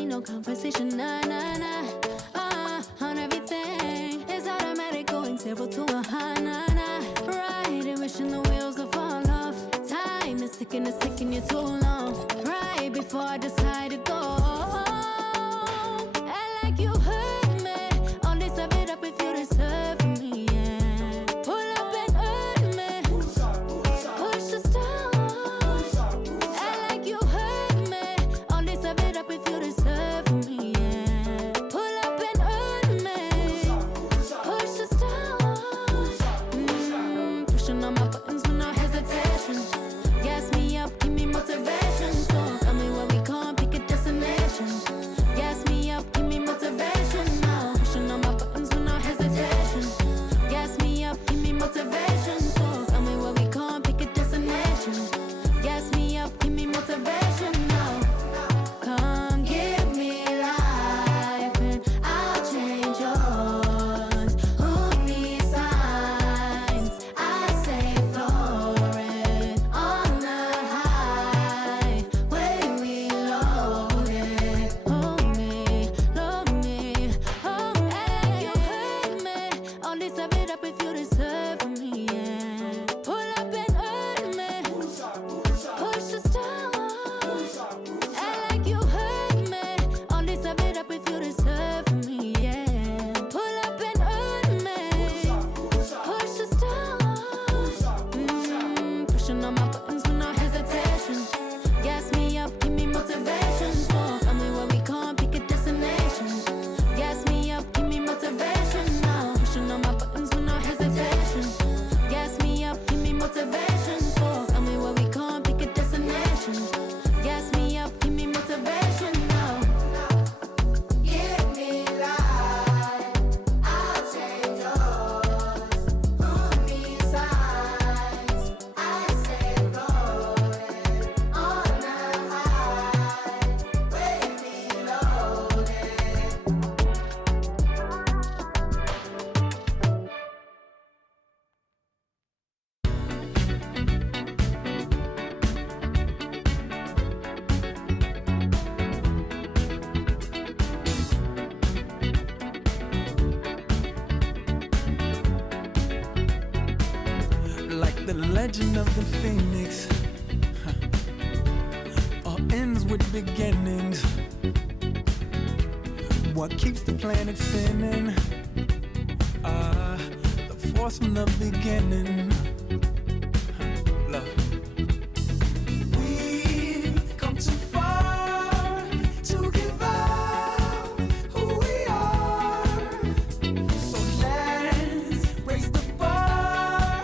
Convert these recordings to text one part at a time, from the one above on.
need no conversation, nah, nah, nah. On everything, it's automatic going 0 to 100, nah, nah. Right, wishing the wheels will fall off. Time is ticking, it's taking you too long. Right before I decide to go. Act like you heard me. Only serve it up if you deserve me, yeah. Pull up and hurt me. Push the stone. Act like you heard me. Only serve it up if you deserve me, yeah. Pull up and hurt me. Push the stone. Pushing on my buttons with no hesitation. Gas me up, give me motivation. So tell me where we come, pick a destination. Gas me up, give me motivation now. Pushing on my buttons with no hesitation. Gas me up, give me motivation. So tell me where we come, pick a destination. Gas me up, give me motivation now. Come give me life and I'll change yours. Who needs signs? I say floating on the highway we loaded. Hold me, load me, hold me. Like you hurt me. Only serve it up if you deserve me, yeah. Pull up and hurt me. Push the stone. Act like you hurt me. Only serve it up if you deserve me, yeah. Pull up and hurt me. Push the stone. Pushing on my buttons with no hesitation. Gas me up, give me motivation. So tell me where we come, pick a destination. Gas me up, give me motivation now. Pushing on my buttons with no hesitation. Gas me up, give me motivation. So tell me where we come, pick a destination. Gas me up, give me motivation now. Give me life, I'll change yours. Who needs signs? I say floating on the highway we loaded. Like the legend of the phoenix, all ends with beginnings. What keeps the planet spinning? The force from the beginning. Love. We've come too far to give up who we are. So let's raise the bar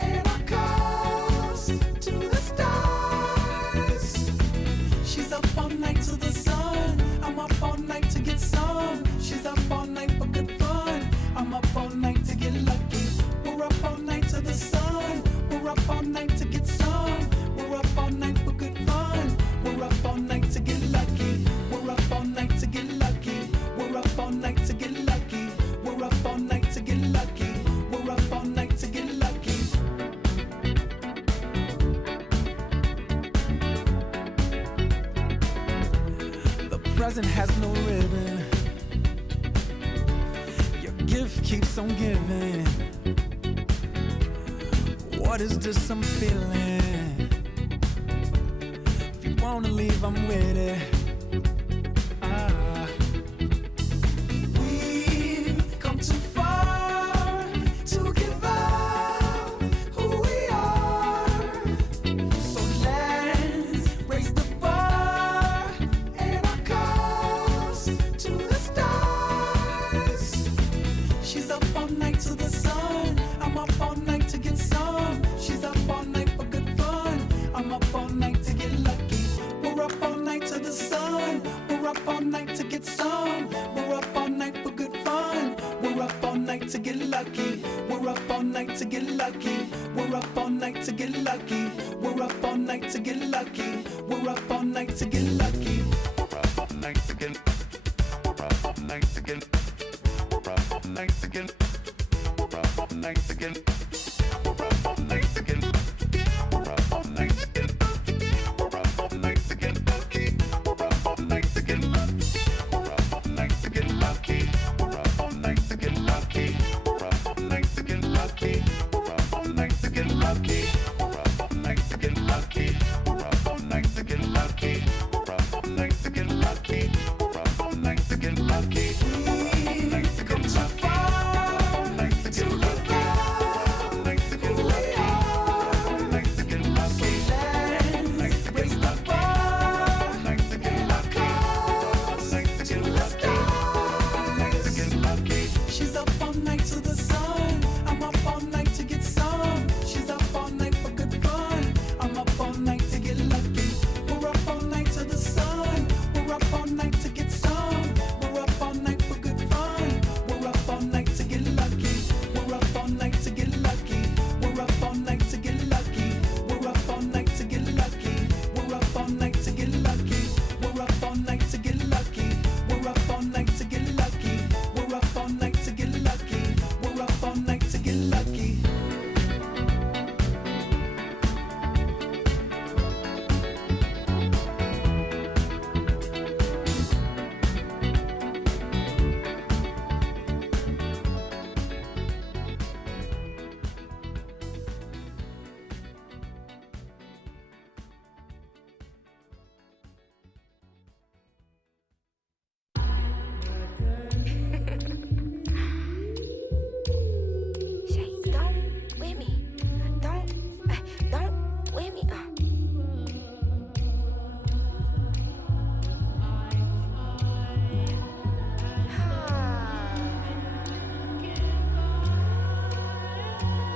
and our cups to the stars. She's up all night to the sun. I'm up all night to get some. She's up all night for good fun. I'm up all night to get lucky. We're up all night to the sun. We're up all night to get some. We're up all night for good fun. We're up all night to get lucky. We're up all night to get lucky. We're up all night to get lucky. We're up all night to get lucky. We're up all night to get lucky. The present has no ribbon. Your gift keeps on giving. What is this I'm feeling? If you wanna leave, I'm with it. We've come too far to give up who we are. So let's raise the bar and our cups to the stars. She's up all night to the sun. I'm up all night to get some. She's up all night for good fun. I'm up all night to get lucky. We're up all night to the sun. We're up all night to get some. We're up all night for good fun. We're up all night to get lucky. We're up all night to get lucky. We're up all night to get lucky. We're up all night to get lucky. We're up all night to get lucky. We're up all night to get. We're up all night to get. We're up all night to get. We're up all night to get. We're up all night to get. We're up all night to get. We're up all night to get lucky. We're up all night to get lucky. get lucky. We're up all night to get lucky. We've come too far to give up who we are. So let's raise the bar and our cause to the stars. She's up all night to the sun. I'm up all night to get some. She's up all night for good fun. I'm up all night to get lucky. We're up all night to the sun. We're up all night to get some. We're up all night for good fun. We're up all night to get lucky. We're up all night to get lucky. We're up all night to get lucky. We're up all night to get lucky. We're up all night to get lucky. We're up all night to get lucky. We're up all night to get lucky. We're up all night to get lucky. We're up all night to get lucky. Shay, don't with me. Don't with me.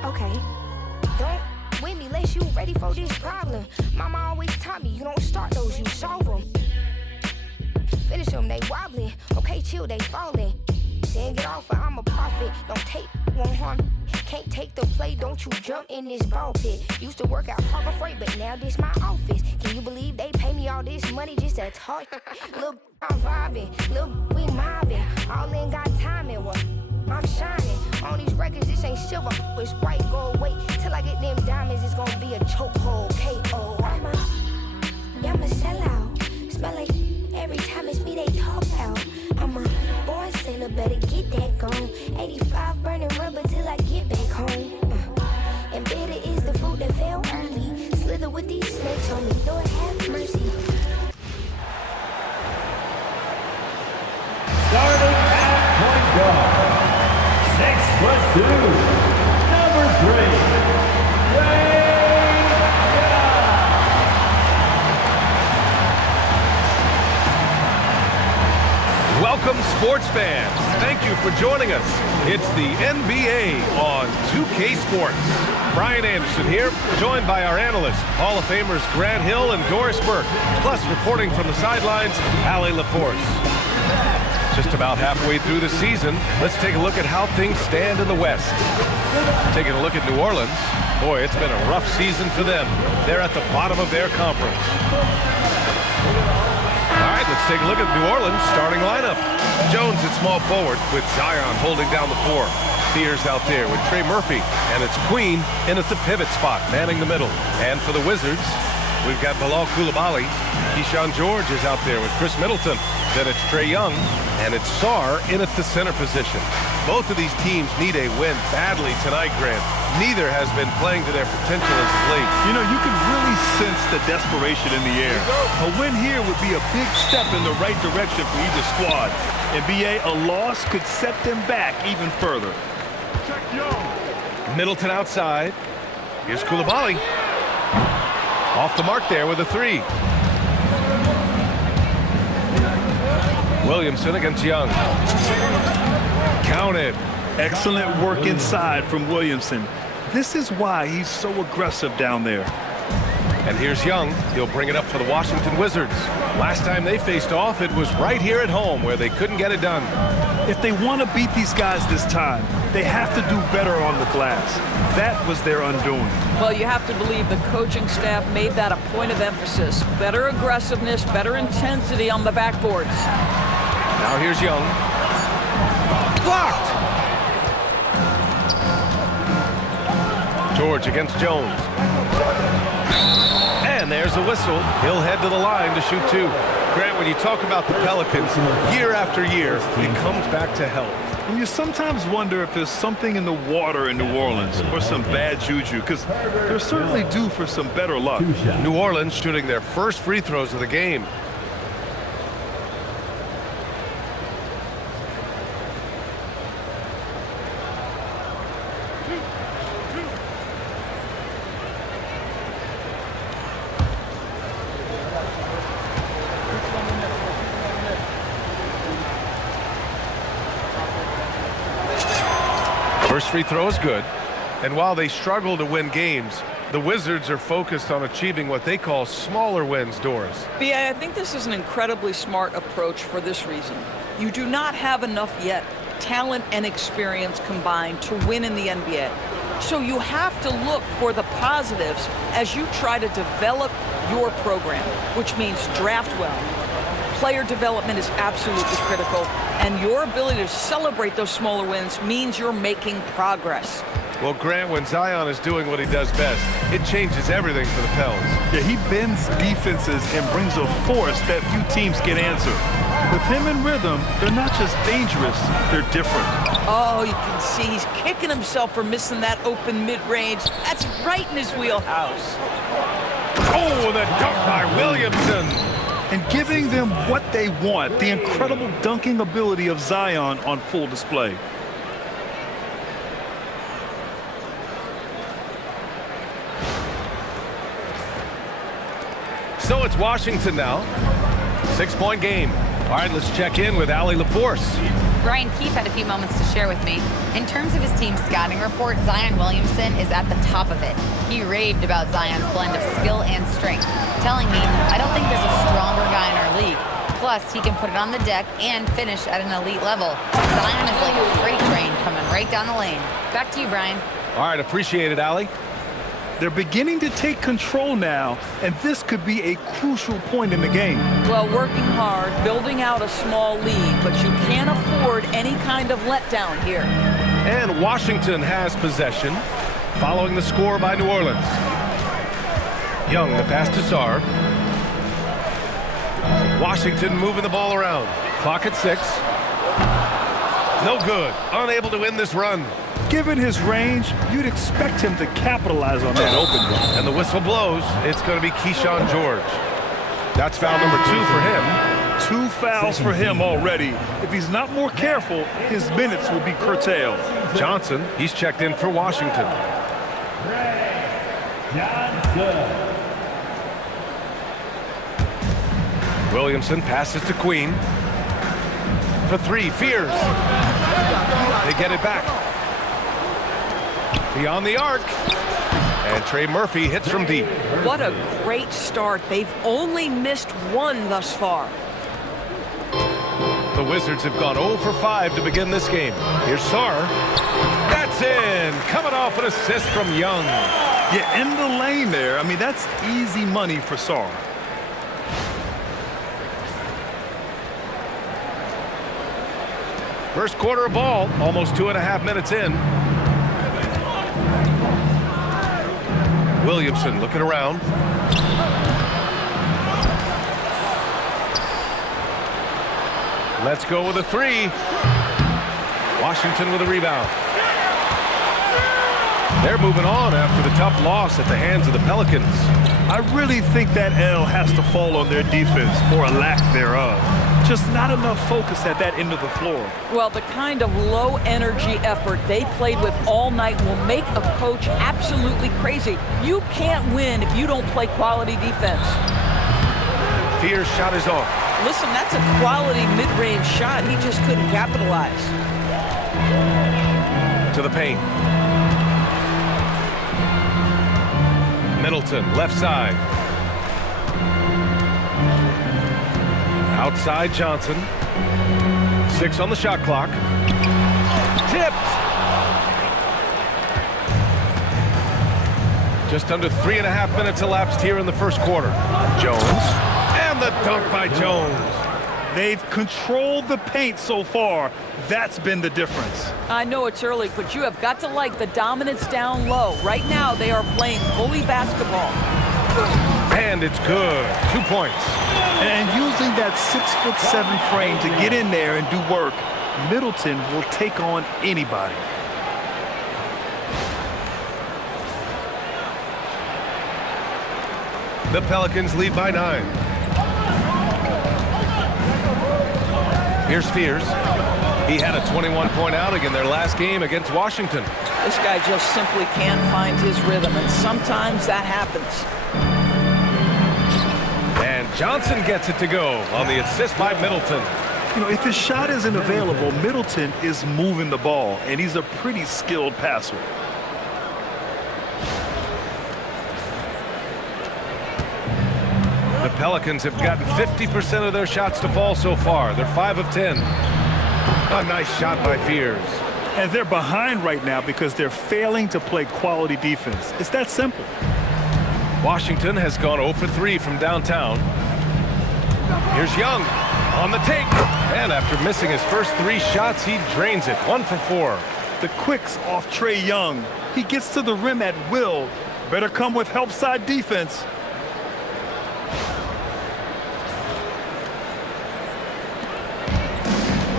Okay. Don't with me unless you ready for this problem. Mama always taught me you don't start those, you solve them. Finish them, they wobbling. Okay, chill, they falling. Then get off, I'm a prophet. Don't take, won't harm. Can't take the play, don't you jump in this ball pit. Used to work out Harbor Freight, but now this my office. Can you believe they pay me all this money just to talk? Lil' I'm vibing, lil' we mobbing. All in got timing, what? I'm shining. On these records, this ain't silver, it's white gold. Wait till I get them diamonds, it's gonna be a chokehold. K.O. I'm a sellout. Smell like every time it's me they talk out. I'm a born sailor, better get that gone. 85 burning rubber till I get back home. And bitter is the food that fell early. Slither with these snakes on me, Lord have mercy. Starting at point guard, 6'2", number 3, Trae Young. Welcome, sports fans. Thank you for joining us. It's the NBA on 2K Sports. Brian Anderson here, joined by our analysts, Hall of Famers Grant Hill and Doris Burke, plus reporting from the sidelines, Allie LaForce. Just about halfway through the season, let's take a look at how things stand in the West. Taking a look at New Orleans, boy, it's been a rough season for them. They're at the bottom of their conference. All right, let's take a look at New Orleans' starting lineup. Jones at small forward with Zion holding down the 4. Fears out there with Trey Murphy, and it's Queen in at the pivot spot, manning the middle. And for the Wizards, we've got Bilal Coulibaly. Keyshawn George is out there with Chris Middleton. Then it's Trae Young, and it's Sarr in at the center position. Both of these teams need a win badly tonight, Grant. Neither has been playing to their potential as of late. You know, you can really sense the desperation in the air. A win here would be a big step in the right direction for either squad. And BA, a loss could set them back even further. Middleton outside. Here's Coulibaly. Off the mark there with a 3. Williamson against Young. Counted. Excellent work inside from Williamson. This is why he's so aggressive down there. And here's Young. He'll bring it up for the Washington Wizards. Last time they faced off, it was right here at home where they couldn't get it done. If they want to beat these guys this time, they have to do better on the glass. That was their undoing. Well, you have to believe the coaching staff made that a point of emphasis. Better aggressiveness, better intensity on the backboards. Now here's Young. Blocked! George against Jones. And there's a whistle. He'll head to the line to shoot 2. Grant, when you talk about the Pelicans, year after year, it comes back to health. And you sometimes wonder if there's something in the water in New Orleans or some bad juju, because they're certainly due for some better luck. New Orleans shooting their first free throws of the game. First free throw is good. And while they struggle to win games, the Wizards are focused on achieving what they call smaller wins, Doris. B.A., I think this is an incredibly smart approach for this reason. You do not have enough yet talent and experience combined to win in the NBA. So you have to look for the positives as you try to develop your program, which means draft well. Player development is absolutely critical, and your ability to celebrate those smaller wins means you're making progress. Well, Grant, when Zion is doing what he does best, it changes everything for the Pels. Yeah, he bends defenses and brings a force that few teams can answer. With him in rhythm, they're not just dangerous, they're different. Oh, you can see he's kicking himself for missing that open mid-range. That's right in his wheelhouse. Oh, the dunk by Williamson. And giving them what they want, the incredible dunking ability of Zion on full display. So it's Washington now. 6-point game. All right, let's check in with Allie LaForce. Brian Keefe had a few moments to share with me. In terms of his team's scouting report, Zion Williamson is at the top of it. He raved about Zion's blend of skill and strength, telling me, "I don't think there's a stronger guy in our league. Plus, he can put it on the deck and finish at an elite level. Zion is like a freight train coming right down the lane." Back to you, Brian. All right, appreciate it, Allie. They're beginning to take control now, and this could be a crucial point in the game. Well, working hard, building out a small lead, but you can't afford any kind of letdown here. And Washington has possession, following the score by New Orleans. Young, the pass to Sarr. Washington moving the ball around. Clock at 6. No good. Unable to win this run. Given his range, you'd expect him to capitalize on that open run. And the whistle blows. It's going to be Keyshawn George. That's foul number 2 for him. 2 fouls for him already. If he's not more careful, his minutes will be curtailed. Johnson, he's checked in for Washington. Williamson passes to Queen. For 3, Fears. They get it back. Beyond the arc. And Trae Murphy hits from deep. What a great start. They've only missed 1 thus far. The Wizards have gone 0 for 5 to begin this game. Here's Sarr. That's in. Coming off an assist from Young. Yeah, in the lane there. I mean, that's easy money for Sarr. First quarter of ball, almost 2.5 minutes in. Williamson looking around. Let's go with a 3. Washington with a rebound. They're moving on after the tough loss at the hands of the Pelicans. I really think that L has to fall on their defense, or a lack thereof. Just not enough focus at that end of the floor. Well, the kind of low-energy effort they played with all night will make a coach absolutely crazy. You can't win if you don't play quality defense. Fear's shot is off. Listen, that's a quality mid-range shot. He just couldn't capitalize. To the paint. Middleton, left side. Outside Johnson. 6 on the shot clock. Tipped. Just under 3.5 minutes elapsed here in the first quarter. Jones. And the dunk by Jones. They've controlled the paint so far. That's been the difference. I know it's early, but you have got to like the dominance down low. Right now, they are playing bully basketball. And it's good. 2 points. And using that 6'7" frame to get in there and do work, Middleton will take on anybody. The Pelicans lead by 9. Here's Fears. He had a 21-point outing in their last game against Washington. This guy just simply can't find his rhythm, and sometimes that happens. And Johnson gets it to go on the assist by Middleton. You know, if his shot isn't available, Middleton is moving the ball, and he's a pretty skilled passer. The Pelicans have gotten 50% of their shots to fall so far. They're 5 of 10. A nice shot by Fears. And they're behind right now because they're failing to play quality defense. It's that simple. Washington has gone 0 for 3 from downtown. Here's Young on the take. And after missing his first 3 shots, he drains it. 1 for 4. The quicks off Trae Young. He gets to the rim at will. Better come with help side defense.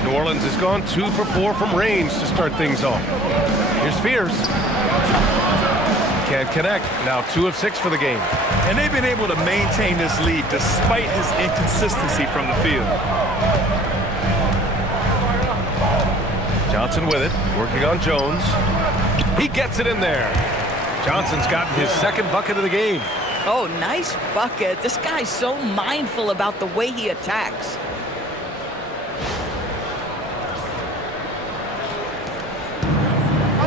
New Orleans has gone 2 for 4 from range to start things off. Here's Fears. Can't connect. Now 2 of 6 for the game. And they've been able to maintain this lead despite his inconsistency from the field. Johnson with it, working on Jones. He gets it in there. Johnson's gotten his second bucket of the game. Oh, nice bucket. This guy's so mindful about the way he attacks.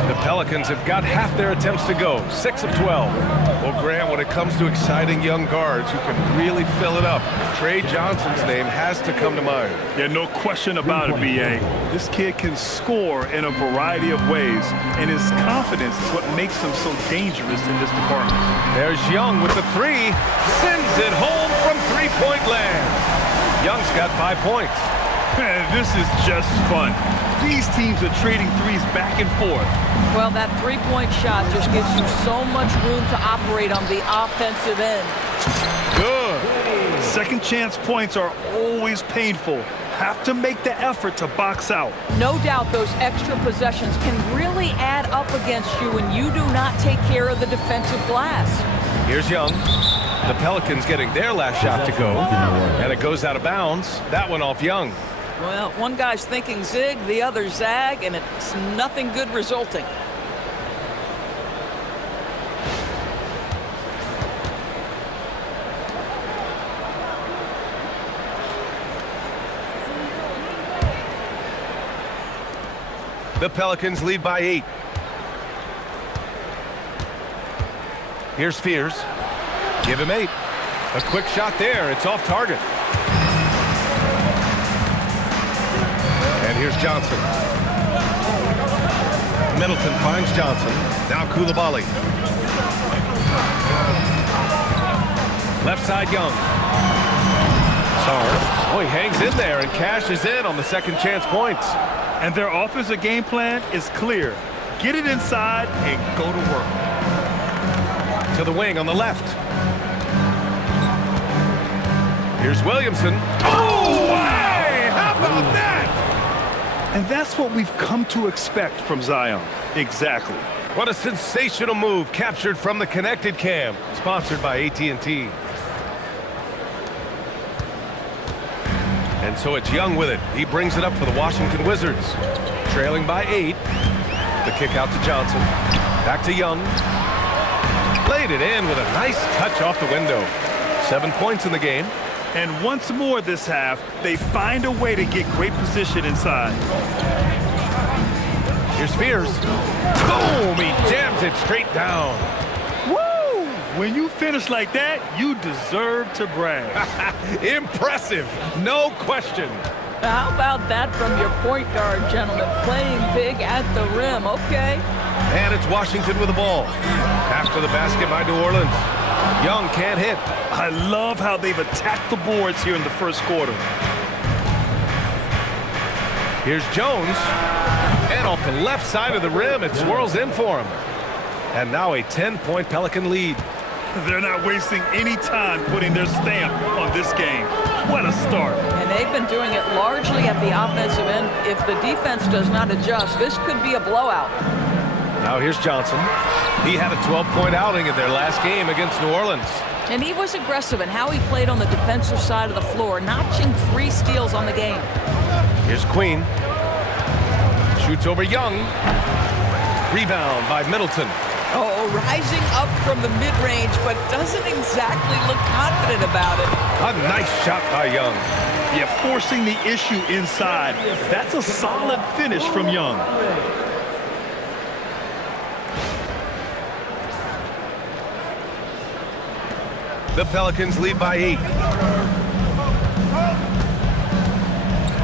The Pelicans have got half their attempts to go, 6 of 12. Well, Grant, when it comes to exciting young guards who can really fill it up, Trae Johnson's name has to come to mind. Yeah, no question about it, B.A. This kid can score in a variety of ways, and his confidence is what makes him so dangerous in this department. There's Young with the 3, sends it home from three-point land. Young's got 5 points. Man, this is just fun. These teams are trading threes back and forth. Well, that three-point shot just gives you so much room to operate on the offensive end. Good. Second chance points are always painful. Have to make the effort to box out. No doubt those extra possessions can really add up against you when you do not take care of the defensive glass. Here's Young. The Pelicans getting their last shot to go, and it goes out of bounds. That one off Young. Well, one guy's thinking zig, the other zag, and it's nothing good resulting. The Pelicans lead by 8. Here's Fears. Give him 8. A quick shot there. It's off target. And here's Johnson. Middleton finds Johnson. Now Koulibaly. Left side Young. Sarr. Oh, he hangs in there and cashes in on the second chance points. And their offensive game plan is clear. Get it inside and go to work. To the wing on the left. Here's Williamson. Oh, hey! How about that? And that's what we've come to expect from Zion. Exactly. What a sensational move captured from the Connected Cam, sponsored by AT&T. And so it's Young with it. He brings it up for the Washington Wizards. Trailing by 8. The kick out to Johnson. Back to Young. Laid it in with a nice touch off the window. 7 points in the game. And once more this half, they find a way to get great position inside. Here's Fears. Boom! He jams it straight down. Woo! When you finish like that, you deserve to brag. Impressive, no question. How about that from your point guard, gentlemen? Playing big at the rim, okay. And it's Washington with the ball. After the basket by New Orleans. Young can't hit. I love how they've attacked the boards here in the first quarter. Here's Jones. And off the left side of the rim, it swirls in for him. And now a 10-point Pelican lead. They're not wasting any time putting their stamp on this game. What a start. And they've been doing it largely at the offensive end. If the defense does not adjust, this could be a blowout. Now here's Johnson. He had a 12-point outing in their last game against New Orleans. And he was aggressive in how he played on the defensive side of the floor, notching 3 steals on the game. Here's Queen. Shoots over Young. Rebound by Middleton. Oh, rising up from the mid-range, but doesn't exactly look confident about it. A nice shot by Young. Yeah, forcing the issue inside. That's a solid finish from Young. The Pelicans lead by 8.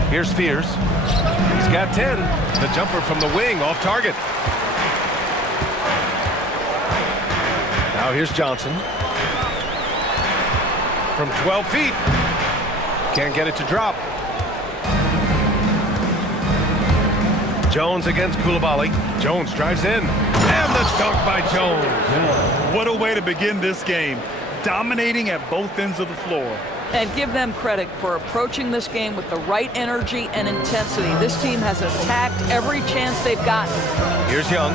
Here's Fears. He's got 10. The jumper from the wing off target. Now here's Johnson. From 12 feet. Can't get it to drop. Jones against Coulibaly. Jones drives in. And the dunk by Jones. What a way to begin this game. Dominating at both ends of the floor. And give them credit for approaching this game with the right energy and intensity. This team has attacked every chance they've gotten. Here's Young.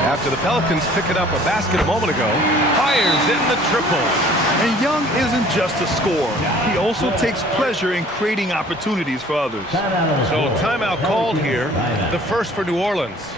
After the Pelicans picking up a basket a moment ago, fires in the triple. And Young isn't just a scorer. He also takes pleasure in creating opportunities for others. So timeout called here, the first for New Orleans.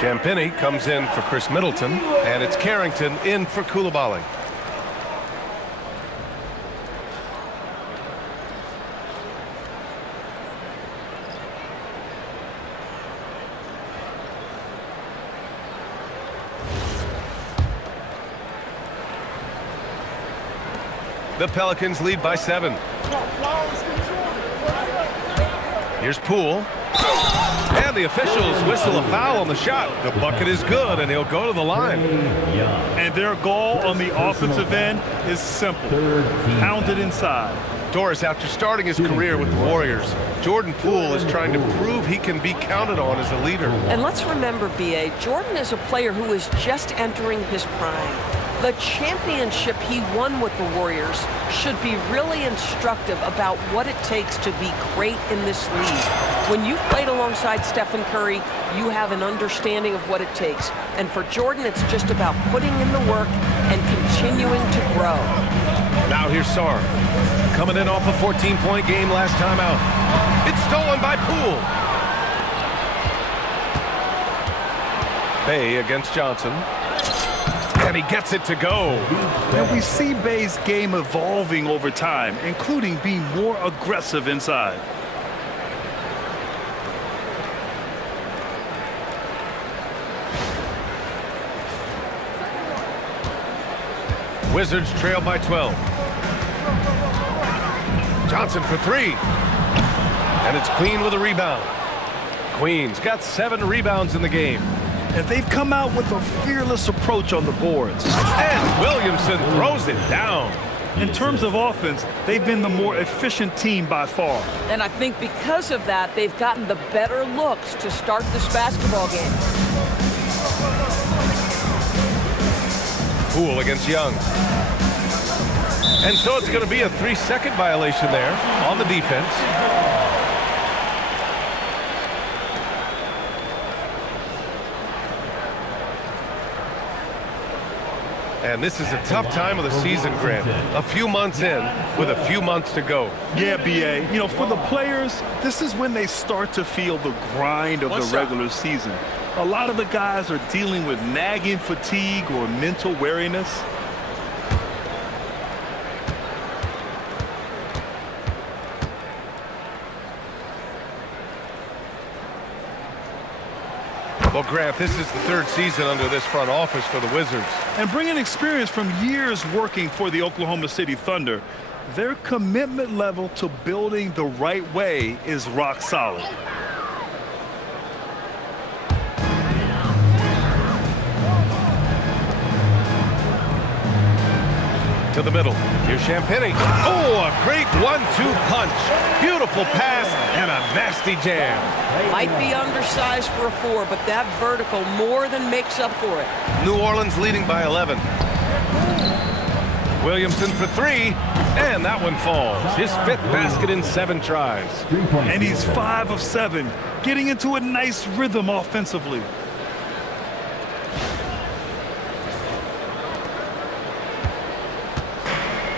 Champagny comes in for Chris Middleton, and it's Carrington in for Coulibaly. The Pelicans lead by 7. Here's Poole. And the officials whistle a foul on the shot. The bucket is good, and he'll go to the line. And their goal on the offensive end is simple. Pound it inside. Doris, after starting his career with the Warriors, Jordan Poole is trying to prove he can be counted on as a leader. And let's remember, B.A., Jordan is a player who is just entering his prime. The championship he won with the Warriors should be really instructive about what it takes to be great in this league. When you've played alongside Stephen Curry, you have an understanding of what it takes. And for Jordan, it's just about putting in the work and continuing to grow. Now here's Sarr. Coming in off a 14-point game last time out. It's stolen by Poole. Bay against Johnson. And he gets it to go. And we see Bay's game evolving over time, including being more aggressive inside. Wizards trail by 12. Johnson for 3. And it's Queen with a rebound. Queen's got 7 rebounds in the game. And they've come out with a fearless approach on the boards. And Williamson throws it down. In terms of offense, they've been the more efficient team by far. And I think because of that, they've gotten the better looks to start this basketball game. Poole against Young. And so it's going to be a 3-second violation there on the defense. And this is a tough time of the season, Grant. A few months in with a few months to go. Yeah, B.A. You know, for the players, this is when they start to feel the grind of the regular season. A lot of the guys are dealing with nagging fatigue or mental weariness. Well, Grant, this is the third season under this front office for the Wizards. And bringing experience from years working for the Oklahoma City Thunder, their commitment level to building the right way is rock solid. To the middle. Here's Champagnie. Oh, a great 1-2 punch. Beautiful pass and a nasty jam. Might be undersized for a 4, but that vertical more than makes up for it. New Orleans leading by 11. Williamson for 3, and that one falls. His 5th basket in 7 tries. And he's 5 of 7, getting into a nice rhythm offensively.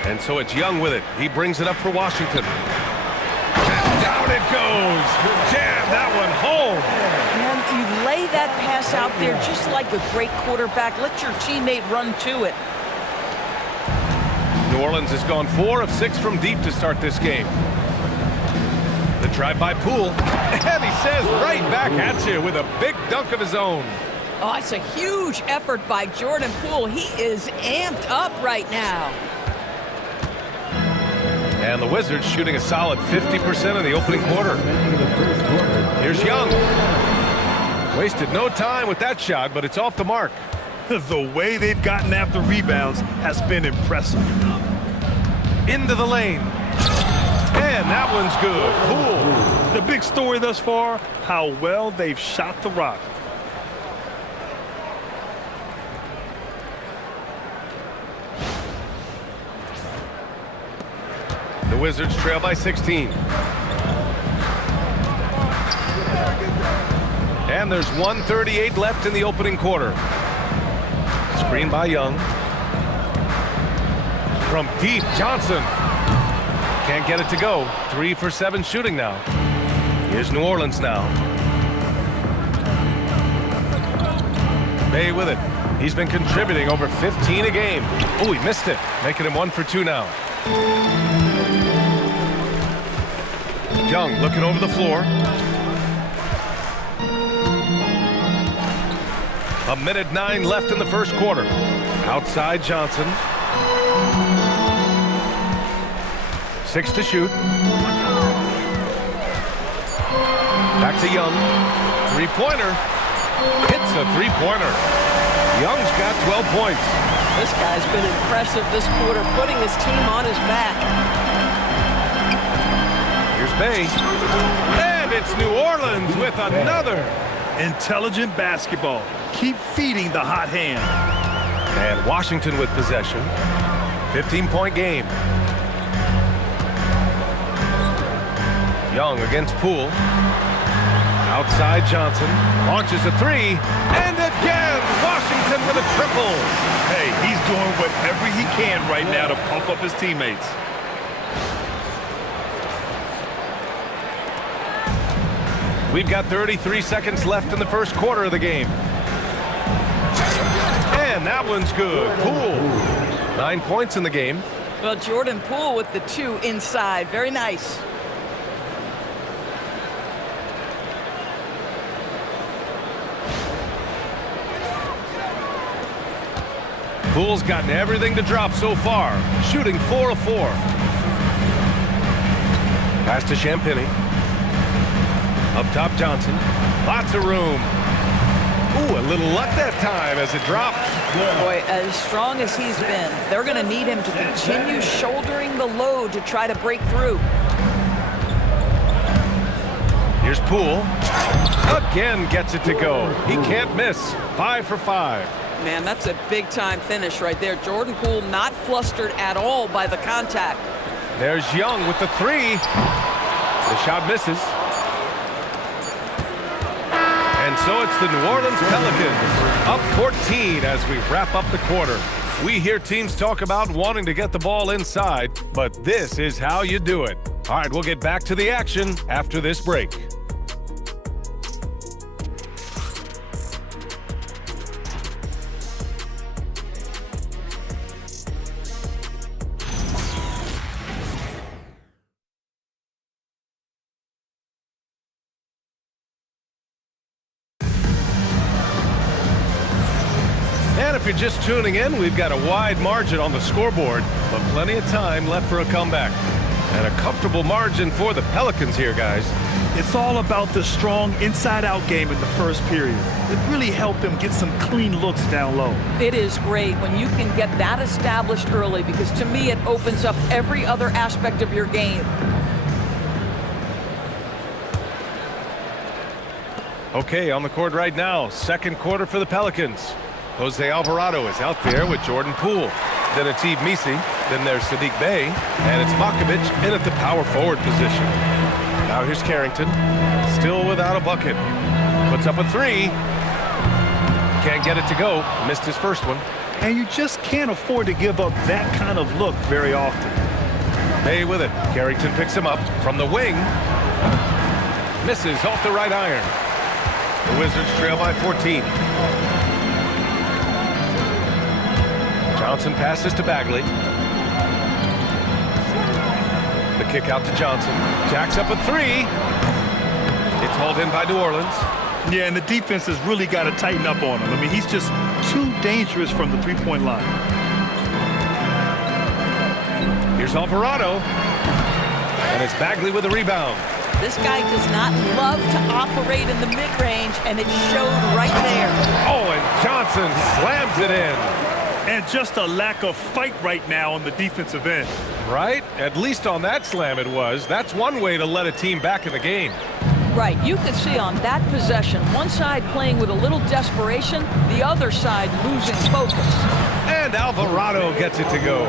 And so it's Young with it. He brings it up for Washington. And down it goes. Jam that one home. And you lay that pass out there just like a great quarterback. Let your teammate run to it. New Orleans has gone 4 of 6 from deep to start this game. The drive by Poole. And he says right back at you with a big dunk of his own. Oh, it's a huge effort by Jordan Poole. He is amped up right now. And the Wizards shooting a solid 50% in the opening quarter. Here's Young. Wasted no time with that shot, but it's off the mark. The way they've gotten after rebounds has been impressive. Into the lane. And that one's good. Poole. The big story thus far, how well they've shot the rock. The Wizards trail by 16. And there's 1:38 left in the opening quarter. Screen by Young. From deep, Johnson. Can't get it to go. 3 for 7 shooting now. Here's New Orleans now. Bay with it. He's been contributing over 15 a game. Oh, he missed it. Making him 1 for 2 now. Young looking over the floor. A minute 9 left in the first quarter. Outside Johnson. 6 to shoot. Back to Young. 3-pointer. Hits a 3-pointer. Young's got 12 points. This guy's been impressive this quarter, putting his team on his back. Here's Bay. And it's New Orleans with another. Intelligent basketball. Keep feeding the hot hand. And Washington with possession. 15-point game. Young against Poole. Outside Johnson. Launches a 3. And again, Washington with a triple. Hey, he's doing whatever he can right now to pump up his teammates. We've got 33 seconds left in the first quarter of the game. And that one's good. Poole. 9 points in the game. Well, Jordan Poole with the 2 inside. Very nice. Poole's gotten everything to drop so far. Shooting 4 of 4. Pass to Champagnie. Up top, Johnson. Lots of room. Ooh, a little luck that time as it drops. Boy, as strong as he's been, they're going to need him to continue shouldering the load to try to break through. Here's Poole. Again gets it to go. He can't miss. 5 for 5. Man, that's a big-time finish right there. Jordan Poole not flustered at all by the contact. There's Young with the 3. The shot misses. And so it's the New Orleans Pelicans up 14 as we wrap up the quarter. We hear teams talk about wanting to get the ball inside, but this is how you do it. All right, we'll get back to the action after this break. And if you're just tuning in, we've got a wide margin on the scoreboard, but plenty of time left for a comeback. And a comfortable margin for the Pelicans here, guys. It's all about the strong inside-out game in the first period. It really helped them get some clean looks down low. It is great when you can get that established early, because to me it opens up every other aspect of your game. Okay, on the court right now, second quarter for the Pelicans. Jose Alvarado is out there with Jordan Poole. Then it's Yves Missi. Then there's Sadiq Bey. And it's Makovic in at the power forward position. Now here's Carrington. Still without a bucket. Puts up a three. Can't get it to go. Missed his first one. And you just can't afford to give up that kind of look very often. Bey with it. Carrington picks him up from the wing. Misses off the right iron. The Wizards trail by 14. Johnson passes to Bagley. The kick out to Johnson. Jacks up a three. It's hauled in by New Orleans. Yeah, and the defense has really got to tighten up on him. I mean, he's just too dangerous from the three-point line. Here's Alvarado. And it's Bagley with a rebound. This guy does not love to operate in the mid-range, and it showed right there. Oh, and Johnson slams it in. And just a lack of fight right now on the defensive end. Right? At least on that slam it was. That's one way to let a team back in the game. Right, you could see on that possession, one side playing with a little desperation, the other side losing focus. And Alvarado gets it to go.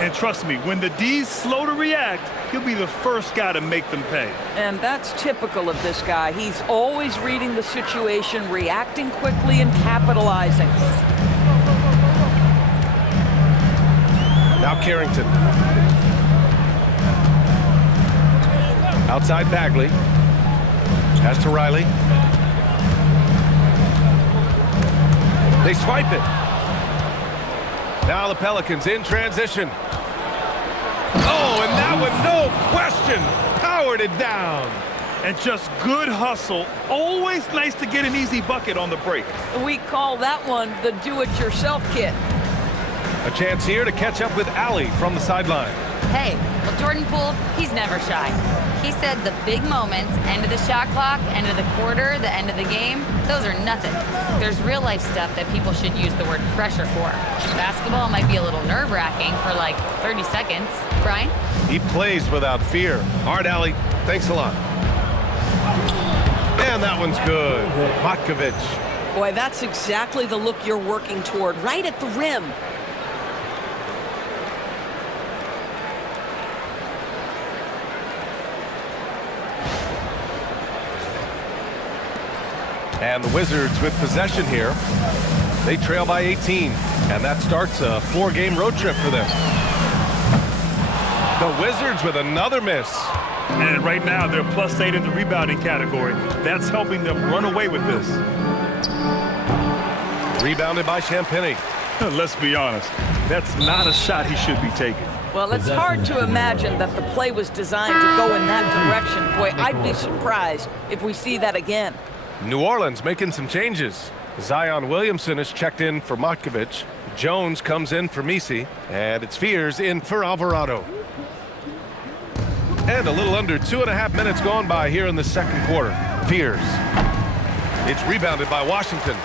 And trust me, when the D's slow to react, he'll be the first guy to make them pay. And that's typical of this guy. He's always reading the situation, reacting quickly, and capitalizing. Now Carrington. Outside Bagley. Pass to Riley. They swipe it. Now the Pelicans in transition. Oh, and that one, no question, powered it down. And just good hustle. Always nice to get an easy bucket on the break. We call that one the do-it-yourself kit. A chance here to catch up with Allie from the sideline. Hey, well, Jordan Poole, he's never shy. He said the big moments, end of the shot clock, end of the quarter, the end of the game, those are nothing. There's real life stuff that people should use the word pressure for. Basketball might be a little nerve-wracking for like 30 seconds. Brian? He plays without fear. All right, Allie, thanks a lot. And that one's good. Makovic. Boy, that's exactly the look you're working toward, right at the rim. And the Wizards with possession here. They trail by 18, and that starts a 4-game road trip for them. The Wizards with another miss. And right now, they're +8 in the rebounding category. That's helping them run away with this. Rebounded by Champagny. Let's be honest, that's not a shot he should be taking. Well, it's hard to imagine that the play was designed to go in that direction. Boy, I'd be surprised if we see that again. New Orleans making some changes. Zion Williamson is checked in for Makovic. Jones comes in for Missi. And it's Fears in for Alvarado. And a little under 2.5 minutes gone by here in the second quarter. Fears. It's rebounded by Washington.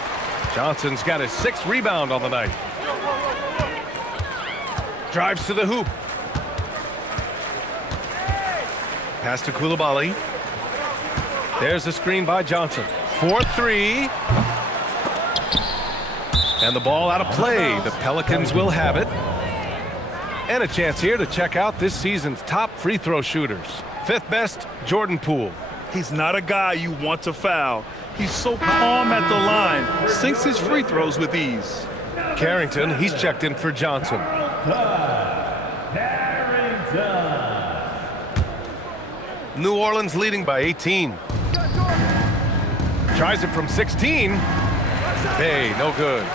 Johnson's got his 6th rebound on the night. Drives to the hoop. Pass to Coulibaly. There's the screen by Johnson. 4-3. And the ball out of play. The Pelicans will have it. And a chance here to check out this season's top free throw shooters. 5th best, Jordan Poole. He's not a guy you want to foul. He's so calm at the line. Sinks his free throws with ease. Carrington, he's checked in for Johnson. New Orleans leading by 18. Tries it from 16. Hey, no good.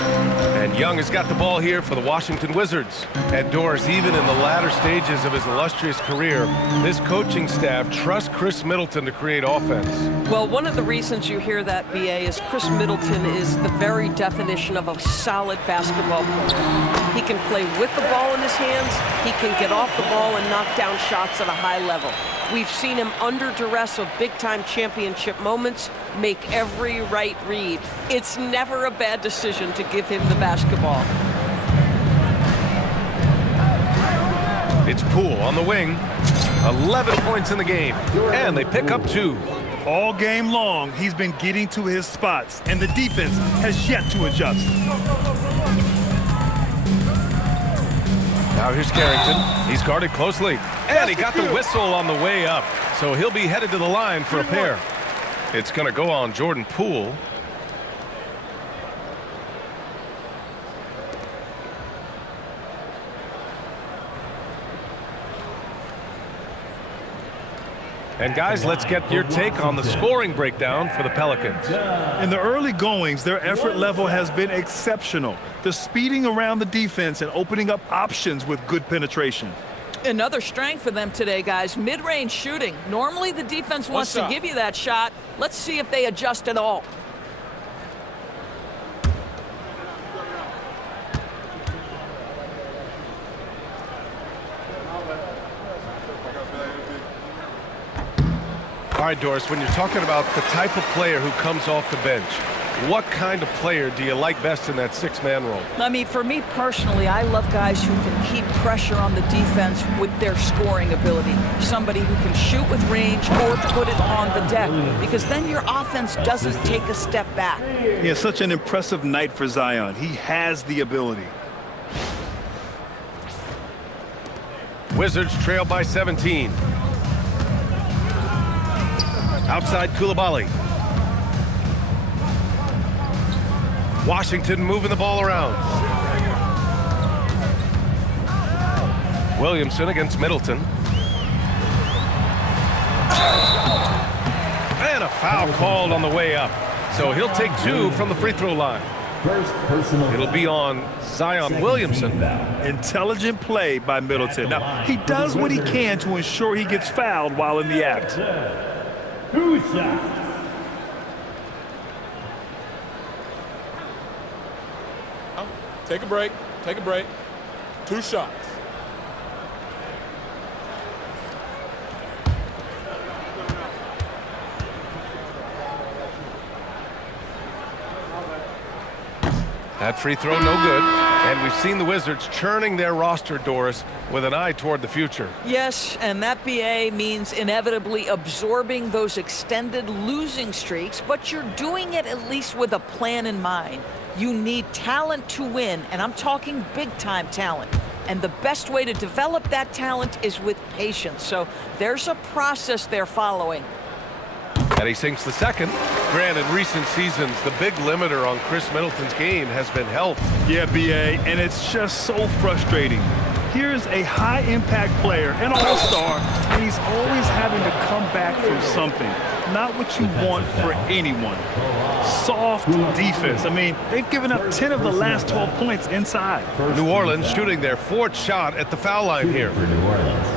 And Young has got the ball here for the Washington Wizards. And Doris, even in the latter stages of his illustrious career, this coaching staff trusts Chris Middleton to create offense. Well, one of the reasons you hear that, BA, is Chris Middleton is the very definition of a solid basketball player. He can play with the ball in his hands. He can get off the ball and knock down shots at a high level. We've seen him under duress of big-time championship moments make every right read. It's never a bad decision to give him the basketball. It's Poole on the wing. 11 points in the game, and they pick up 2. All game long, he's been getting to his spots, and the defense has yet to adjust. Now here's Carrington. He's guarded closely, and he got the whistle on the way up, so he'll be headed to the line for a pair. It's going to go on Jordan Poole. And guys, let's get your take on the scoring breakdown for the Pelicans. In the early goings, their effort level has been exceptional. They're speeding around the defense and opening up options with good penetration. Another strength for them today, guys, mid-range shooting. Normally the defense wants to give you that shot. Let's see if they adjust at all. All right, Doris, when you're talking about the type of player who comes off the bench, what kind of player do you like best in that 6-man role? I mean, for me personally, I love guys who can keep pressure on the defense with their scoring ability. Somebody who can shoot with range or put it on the deck, because then your offense doesn't take a step back. Yeah, such an impressive night for Zion. He has the ability. Wizards trail by 17. Outside Coulibaly. Washington moving the ball around. Williamson against Middleton. And a foul called on the way up. So he'll take 2 from the free throw line. It'll be on Zion Williamson. Intelligent play by Middleton. Now, he does what he can to ensure he gets fouled while in the act. 2 shots. Take a break. Take a break. 2 shots. That free throw no good. And we've seen the Wizards churning their roster, Doris, with an eye toward the future. Yes, and that BA means inevitably absorbing those extended losing streaks, but you're doing it at least with a plan in mind. You need talent to win, and I'm talking big-time talent. And the best way to develop that talent is with patience. So there's a process they're following. And he sinks the second. Grant, in recent seasons, the big limiter on Chris Middleton's game has been health. Yeah, BA, and it's just so frustrating. Here's a high-impact player, an all-star, and he's always having to come back from something. Not what you want for anyone. Soft defense. I mean, they've given up 10 of the last 12 points inside. New Orleans shooting their 4th shot at the foul line here. For New Orleans.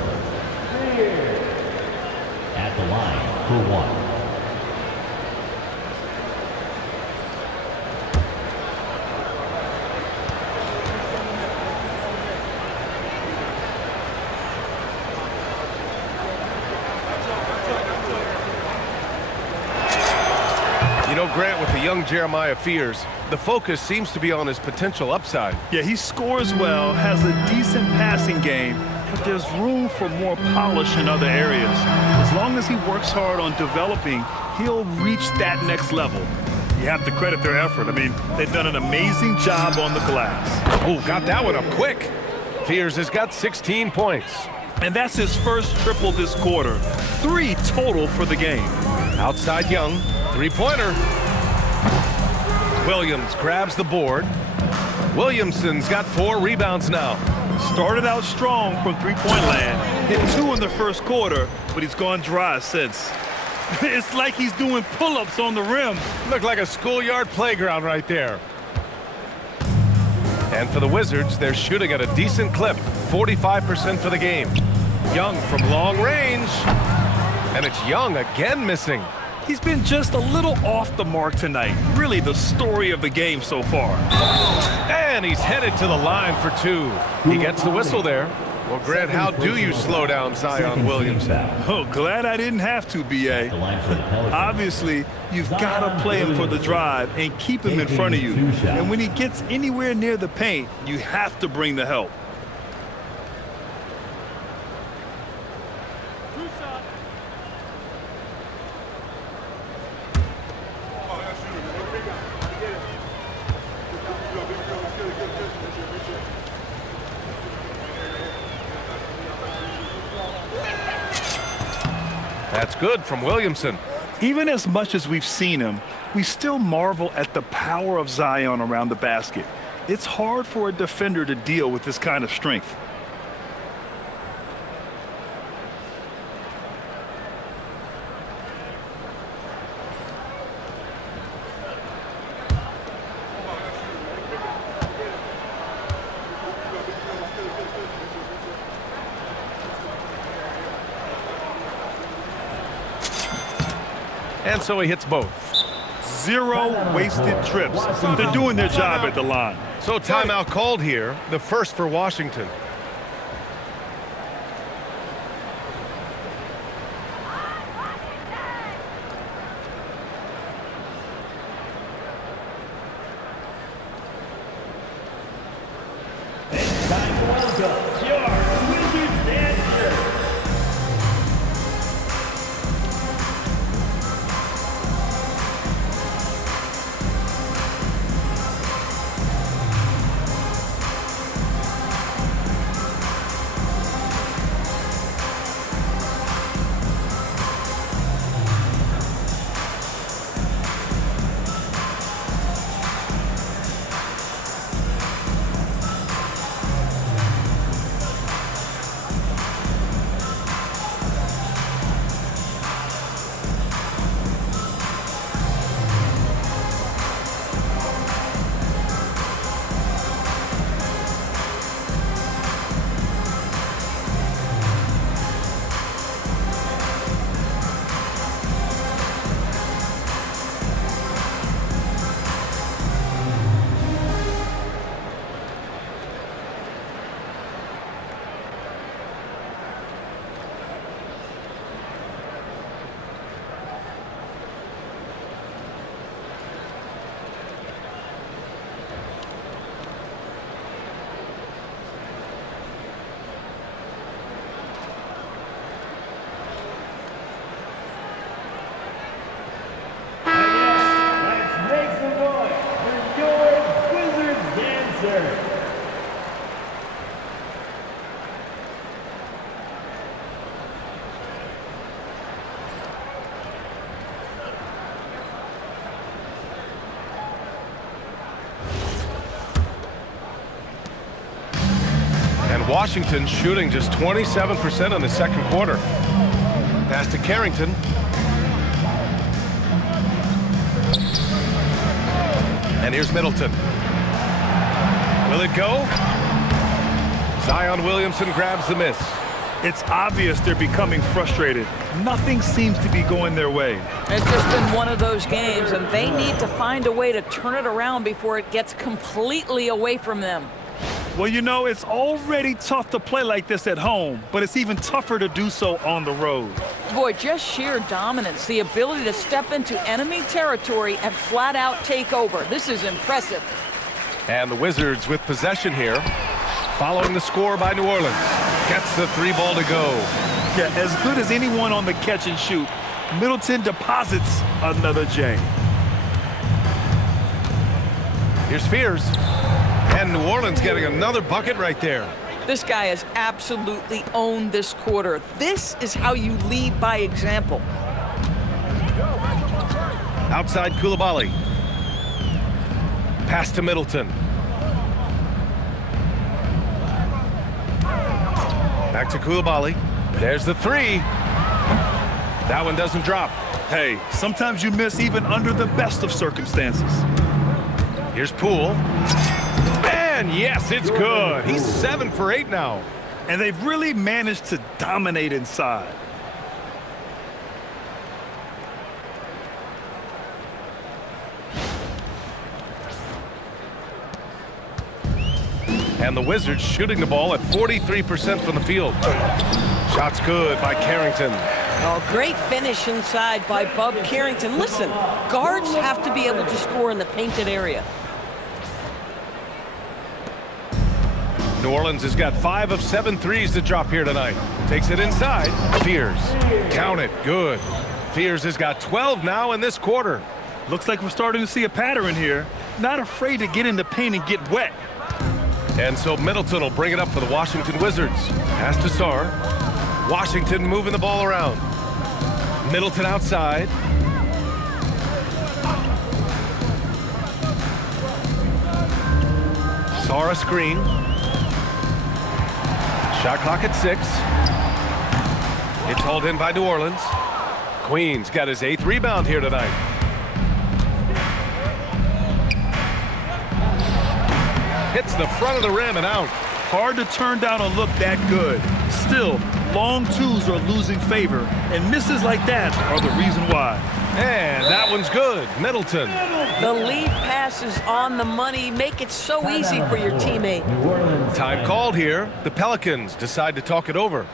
At the line for 1. You know, Grant, with the young Jeremiah Fears, the focus seems to be on his potential upside. Yeah, he scores well, has a decent passing game, but there's room for more polish in other areas. As long as he works hard on developing, he'll reach that next level. You have to credit their effort. I mean, they've done an amazing job on the glass. Oh, got that one up quick. Fears has got 16 points. And that's his first triple this quarter. 3 total for the game. Outside Young, 3-pointer. Williams grabs the board. Williamson's got 4 rebounds now. Started out strong from three-point land. Hit 2 in the first quarter, but he's gone dry since. It's like he's doing pull-ups on the rim. Looked like a schoolyard playground right there. And for the Wizards, they're shooting at a decent clip, 45% for the game. Young from long range. And it's Young again missing. He's been just a little off the mark tonight. Really the story of the game so far. And he's headed to the line for 2. He gets the whistle there. Well, Grant, how do you slow down Zion Williamson? Oh, glad I didn't have to, B.A. Obviously, you've got to play him for the drive and keep him in front of you. And when he gets anywhere near the paint, you have to bring the help. That's good from Williamson. Even as much as we've seen him, we still marvel at the power of Zion around the basket. It's hard for a defender to deal with this kind of strength. And so he hits both. 0 wasted trips. They're doing their job at the line. So timeout called here, the first for Washington. Washington shooting just 27% in the second quarter. Pass to Carrington. And here's Middleton. Will it go? Zion Williamson grabs the miss. It's obvious they're becoming frustrated. Nothing seems to be going their way. It's just been one of those games, and they need to find a way to turn it around before it gets completely away from them. Well, you know, it's already tough to play like this at home, but it's even tougher to do so on the road. Boy, just sheer dominance, the ability to step into enemy territory and flat out take over. This is impressive. And the Wizards with possession here, following the score by New Orleans. Gets the 3 ball to go. Yeah, as good as anyone on the catch and shoot, Middleton deposits another J. Here's Fears. And New Orleans getting another bucket right there. This guy has absolutely owned this quarter. This is how you lead by example. Outside Koulibaly. Pass to Middleton. Back to Koulibaly. There's the three. That one doesn't drop. Hey, sometimes you miss even under the best of circumstances. Here's Poole. And yes, it's good. He's 7 for 8 now. And they've really managed to dominate inside. And the Wizards shooting the ball at 43% from the field. Shot's good by Carrington. Oh, great finish inside by Bub Carrington. Listen, guards have to be able to score in the painted area. New Orleans has got 5 of 7 threes to drop here tonight. Takes it inside. Fears. Count it. Good. Fears has got 12 now in this quarter. Looks like we're starting to see a pattern here. Not afraid to get in the paint and get wet. And so Middleton will bring it up for the Washington Wizards. Pass to Sarr. Washington moving the ball around. Middleton outside. Sarr a screen. Shot clock at 6. It's hauled in by New Orleans. Queen's got his 8th rebound here tonight. Hits the front of the rim and out. Hard to turn down a look that good. Still, long twos are losing favor, and misses like that are the reason why. And that one's good. Middleton. The lead pass is on the money. Make it so easy for your teammate. Time called here. The Pelicans decide to talk it over.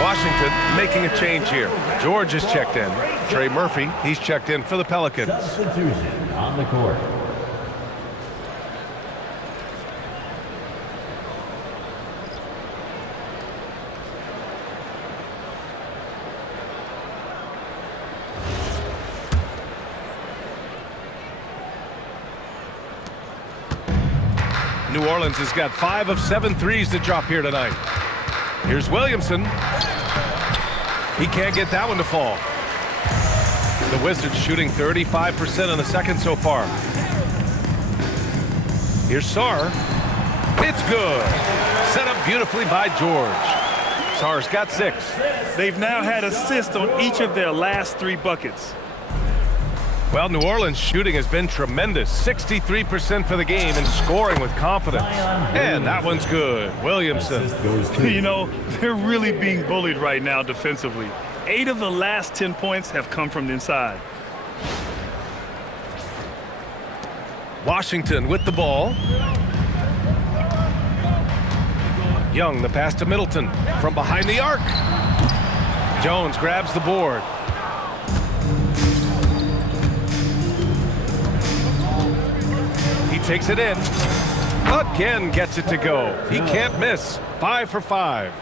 Washington making a change here. George is checked in. Trey Murphy, he's checked in for the Pelicans. Substitution on the court. New Orleans has got 5 of 7 threes to drop here tonight. Here's Williamson. He can't get that one to fall. The Wizards shooting 35% in the second so far. Here's Sarr. It's good. Set up beautifully by George. Sarr's got 6. They've now had assists on each of their last 3 buckets. Well, New Orleans shooting has been tremendous. 63% for the game and scoring with confidence. And that one's good. Williamson. You know, they're really being bullied right now defensively. 8 of the last 10 points have come from the inside. Washington with the ball. Young, the pass to Middleton from behind the arc. Jones grabs the board. He takes it in. Again gets it to go. He can't miss. 5 for 5.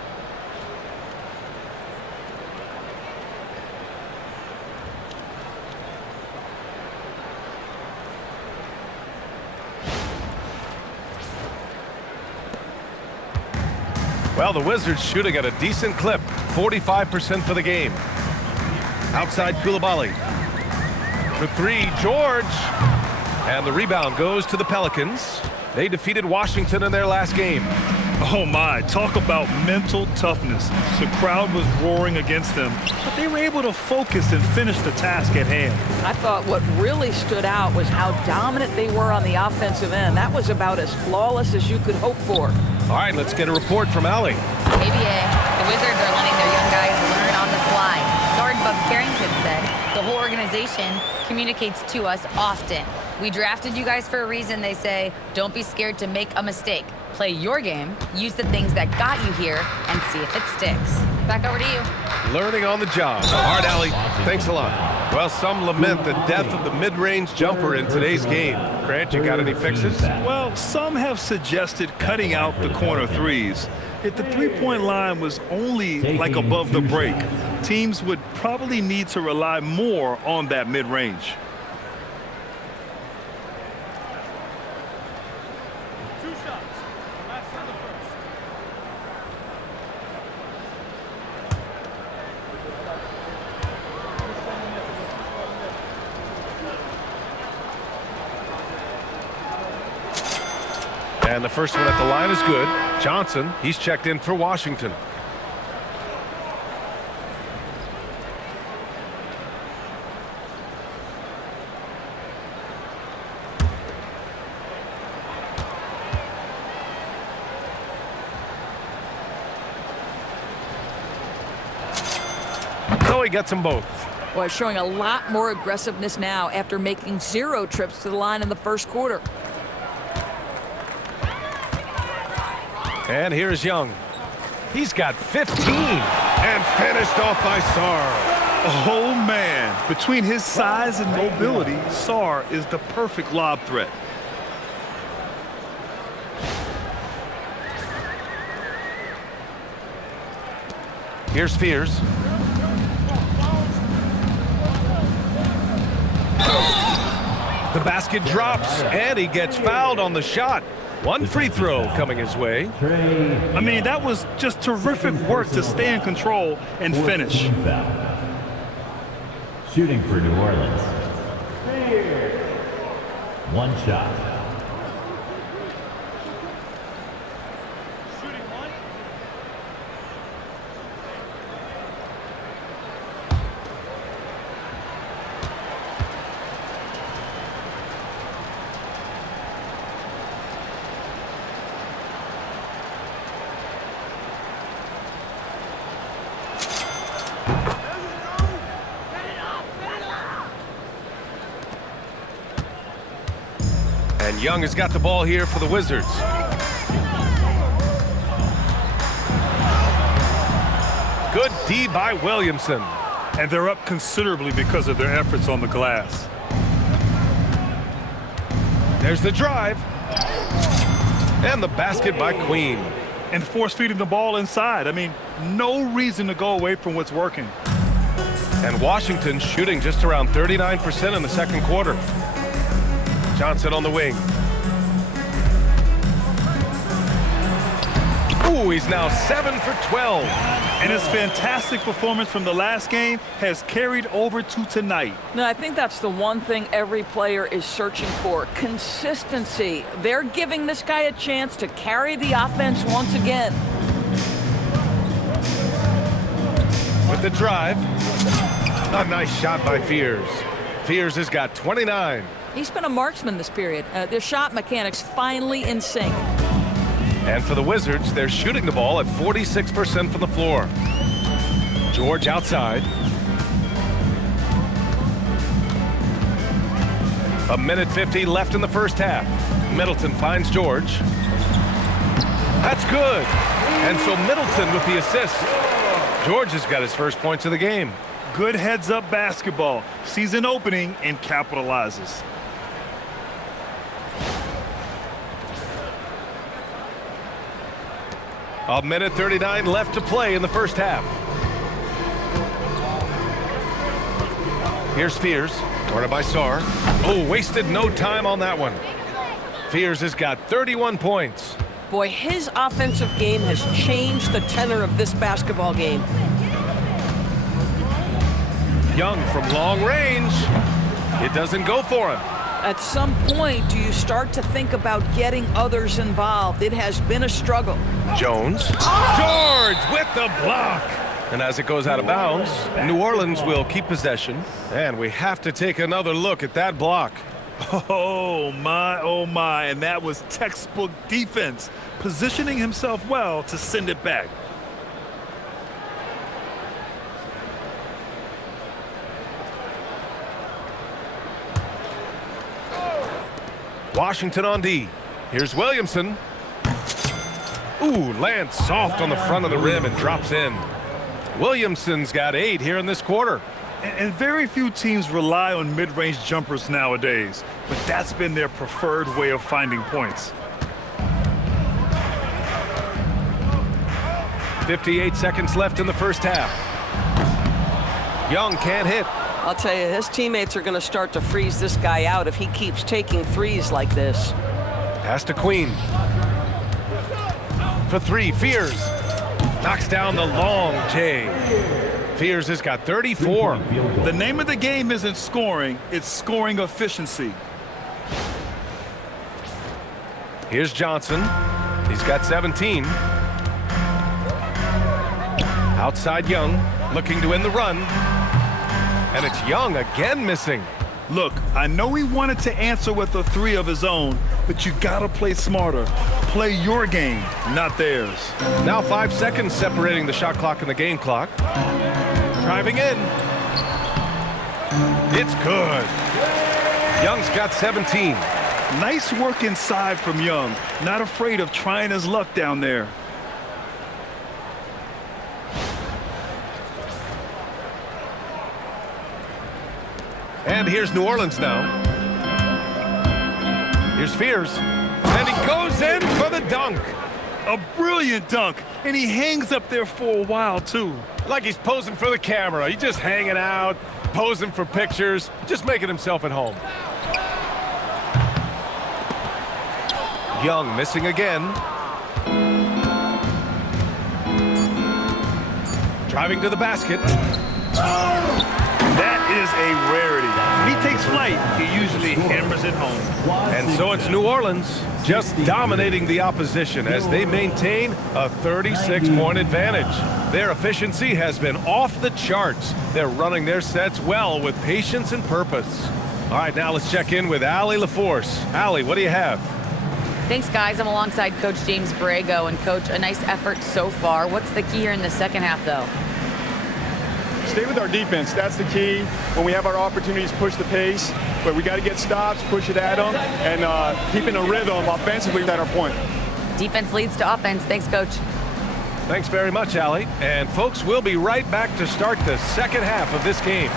Well, the Wizards shooting at a decent clip, 45% for the game. Outside Coulibaly. For three, George. And the rebound goes to the Pelicans. They defeated Washington in their last game. Oh my, talk about mental toughness. The crowd was roaring against them, but they were able to focus and finish the task at hand. I thought what really stood out was how dominant they were on the offensive end. That was about as flawless as you could hope for. All right, let's get a report from Allie. ABA, the Wizards are letting their young guys learn on the fly. Guard Bub Carrington said, the whole organization communicates to us often. We drafted you guys for a reason, they say. Don't be scared to make a mistake. Play your game, use the things that got you here, and see if it sticks. Back over to you. Learning on the job. All right, Allie, thanks a lot. Well, some lament the death of the mid-range jumper in today's game. Grant, you got any fixes? Well, some have suggested cutting out the corner threes. If the three-point line was only like above the break, teams would probably need to rely more on that mid-range. And the first one at the line is good. Johnson, he's checked in for Washington. So he gets them both. Well, showing a lot more aggressiveness now after making 0 trips to the line in the first quarter. And here's Young. He's got 15 and finished off by Sarr. Oh, man. Between his size and mobility, Sarr is the perfect lob threat. Here's Fears. The basket drops, and he gets fouled on the shot. One free throw coming his way. I mean, that was just terrific work to stay in control and finish. Shooting for New Orleans. One shot. And Young has got the ball here for the Wizards. Good D by Williamson. And they're up considerably because of their efforts on the glass. There's the drive. And the basket by Queen. And force feeding the ball inside. I mean, no reason to go away from what's working. And Washington shooting just around 39% in the second quarter. Johnson on the wing. Ooh, he's now 7 for 12. And his fantastic performance from the last game has carried over to tonight. No, I think that's the one thing every player is searching for. Consistency. They're giving this guy a chance to carry the offense once again. With the drive. A nice shot by Fears. Fears has got 29. He's been a marksman this period. Their shot mechanics finally in sync. And for the Wizards, they're shooting the ball at 46% from the floor. George outside. A minute 50 left in the first half. Middleton finds George. That's good. And so Middleton with the assist. George has got his first points of the game. Good heads-up basketball. Sees an opening and capitalizes. A minute 39 left to play in the first half. Here's Fears, guarded by Sarr. Oh, wasted no time on that one. Fears has got 31 points. Boy, his offensive game has changed the tenor of this basketball game. Young from long range. It doesn't go for him. At some point, do you start to think about getting others involved? It has been a struggle. Jones. George with the block. And as it goes out of bounds, New Orleans will keep possession. And we have to take another look at that block. Oh my, and that was textbook defense, positioning himself well to send it back. Washington on D. Here's Williamson. Ooh, lands soft on the front of the rim and drops in. Williamson's got 8 here in this quarter. And very few teams rely on mid-range jumpers nowadays, but that's been their preferred way of finding points. 58 seconds left in the first half. Young can't hit. I'll tell you, his teammates are going to start to freeze this guy out if he keeps taking threes like this. Pass to Queen. For 3, Fears. Knocks down the long J. Fears has got 34. The name of the game isn't scoring, it's scoring efficiency. Here's Johnson. He's got 17. Outside Young, looking to win the run. And it's Young again missing. Look, I know he wanted to answer with a 3 of his own, but you gotta play smarter. Play your game, not theirs. Now 5 seconds separating the shot clock and the game clock. Driving in. It's good. Young's got 17. Nice work inside from Young. Not afraid of trying his luck down there. And here's New Orleans now. Here's Fears. And he goes in for the dunk. A brilliant dunk. And he hangs up there for a while, too. Like he's posing for the camera. He's just hanging out, posing for pictures, just making himself at home. Young missing again. Driving to the basket. That is a rarity. When he takes flight, he usually hammers it home. And so it's New Orleans just dominating the opposition as they maintain a 36-point advantage. Their efficiency has been off the charts. They're running their sets well with patience and purpose. All right, now let's check in with Allie LaForce. Allie, what do you have? Thanks, guys. I'm alongside Coach James Borrego. And, Coach, a nice effort so far. What's the key here in the second half, though? Stay with our defense. That's the key. When we have our opportunities, push the pace. But we got to get stops, push it at them, and keeping a rhythm offensively at our point. Defense leads to offense. Thanks, Coach. Thanks very much, Allie. And, folks, we'll be right back to start the second half of this game.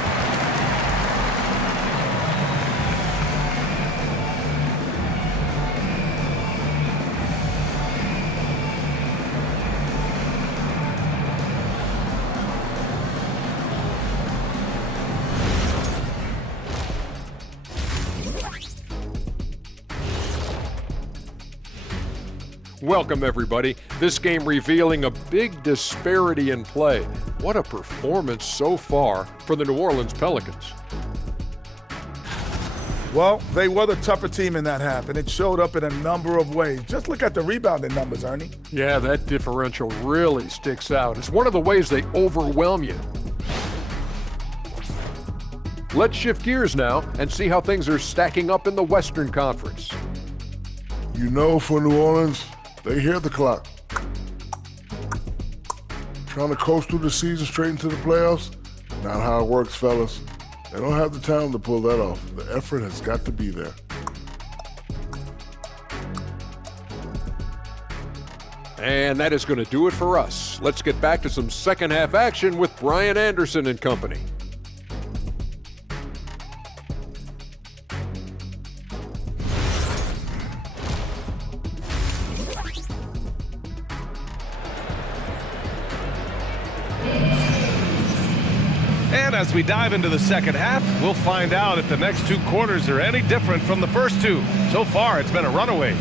Welcome, everybody. This game revealing a big disparity in play. What a performance so far for the New Orleans Pelicans. Well, they were the tougher team in that half, and it showed up in a number of ways. Just look at the rebounding numbers, Ernie. Yeah, that differential really sticks out. It's one of the ways they overwhelm you. Let's shift gears now and see how things are stacking up in the Western Conference. You know, for New Orleans, they hear the clock. Trying to coast through the season straight into the playoffs? Not how it works, fellas. They don't have the talent to pull that off. The effort has got to be there. And that is going to do it for us. Let's get back to some second half action with Brian Anderson and company. And as we dive into the second half, we'll find out if the next 2 quarters are any different from the first 2. So far, it's been a runaway.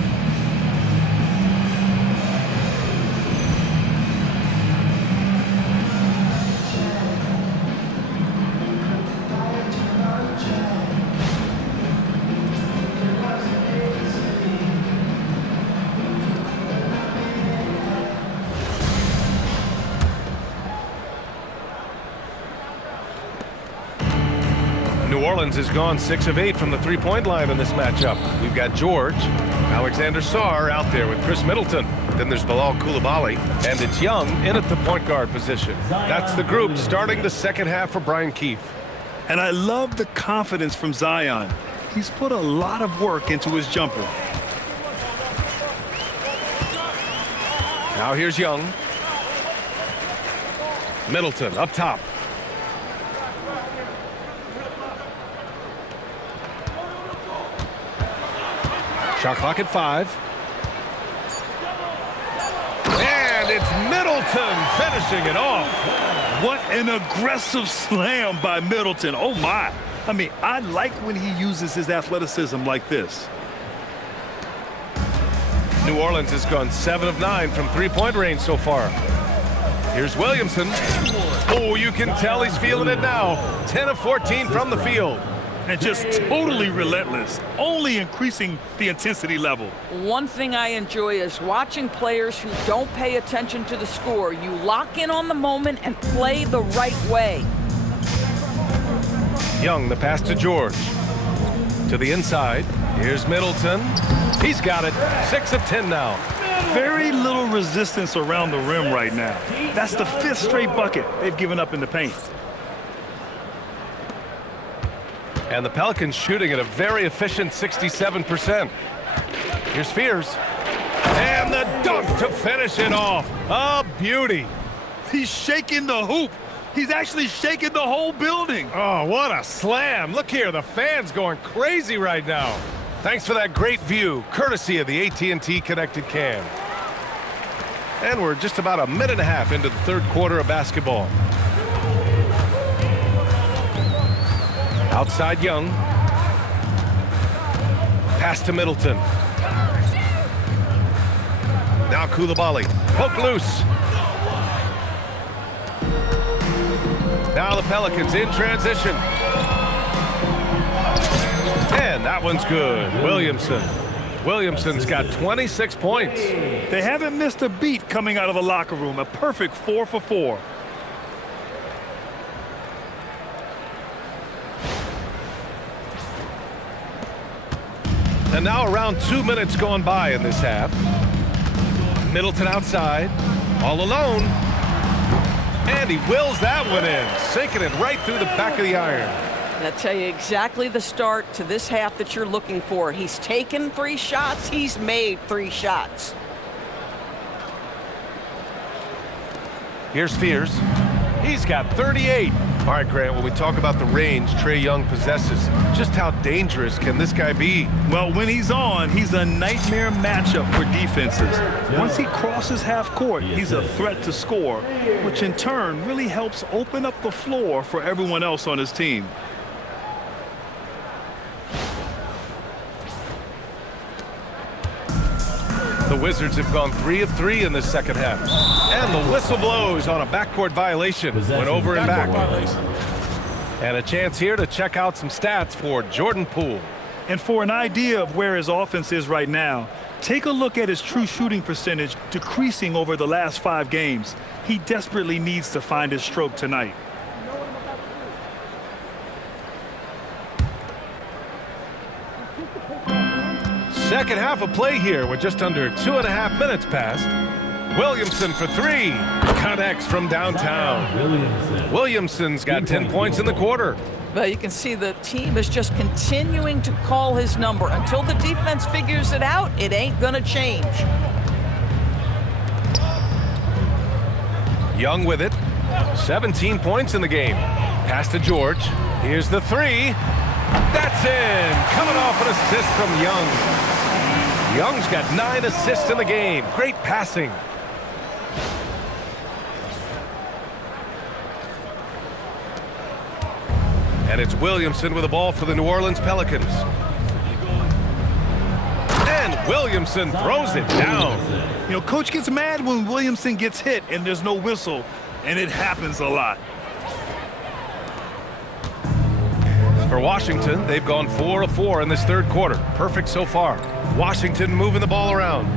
Orleans has gone 6 of 8 from the three-point line in this matchup. We've got George, Alexander Sarr out there with Chris Middleton. Then there's Bilal Coulibaly, and it's Young in at the point guard position. That's the group starting the second half for Brian Keefe. And I love the confidence from Zion. He's put a lot of work into his jumper. Now here's Young. Middleton up top. Shot clock at 5. And it's Middleton finishing it off. What an aggressive slam by Middleton. Oh, my. I mean, I like when he uses his athleticism like this. New Orleans has gone 7 of 9 from three-point range so far. Here's Williamson. Oh, you can tell he's feeling it now. 10 of 14 from the field. And just totally relentless, only increasing the intensity level. One thing I enjoy is watching players who don't pay attention to the score. You lock in on the moment and play the right way. Young, the pass to George. To the inside. Here's Middleton. He's got it. 6 of 10 now. Very little resistance around the rim right now. That's the 5th straight bucket they've given up in the paint. And the Pelicans shooting at a very efficient 67%. Here's Fears. And the dunk to finish it off. A beauty. He's shaking the hoop. He's actually shaking the whole building. Oh, what a slam. Look here, the fans going crazy right now. Thanks for that great view, courtesy of the AT&T Connected Cam. And we're just about a minute and a half into the third quarter of basketball. Outside Young. Pass to Middleton. Now Coulibaly. Poke loose. Now the Pelicans in transition. And that one's good. Williamson's got 26 points. They haven't missed a beat coming out of the locker room. A perfect 4 for 4. And now around 2 minutes gone by in this half. Middleton outside, all alone. And he wills that one in, sinking it right through the back of the iron. I'll tell you exactly the start to this half that you're looking for. He's taken 3 shots. He's made 3 shots. Here's Fears. He's got 38. All right, Grant, when we talk about the range Trae Young possesses, just how dangerous can this guy be? Well, when he's on, he's a nightmare matchup for defenses. Once he crosses half court, he's a threat to score, which in turn really helps open up the floor for everyone else on his team. The Wizards have gone 3 of 3 in this second half. And the whistle blows on a backcourt violation. Went over and back. And a chance here to check out some stats for Jordan Poole. And for an idea of where his offense is right now, take a look at his true shooting percentage decreasing over the last 5 games. He desperately needs to find his stroke tonight. Second half of play here with just under 2.5 minutes passed. Williamson for 3. Connects from downtown. Williamson's got 10 points in the quarter. Well, you can see the team is just continuing to call his number. Until the defense figures it out, it ain't gonna change. Young with it. 17 points in the game. Pass to George. Here's the 3. That's in. Coming off an assist from Young. Young's got 9 assists in the game. Great passing. And it's Williamson with the ball for the New Orleans Pelicans. And Williamson throws it down. You know, coach gets mad when Williamson gets hit and there's no whistle, and it happens a lot. For Washington, they've gone 4 of 4 in this third quarter. Perfect so far. Washington moving the ball around.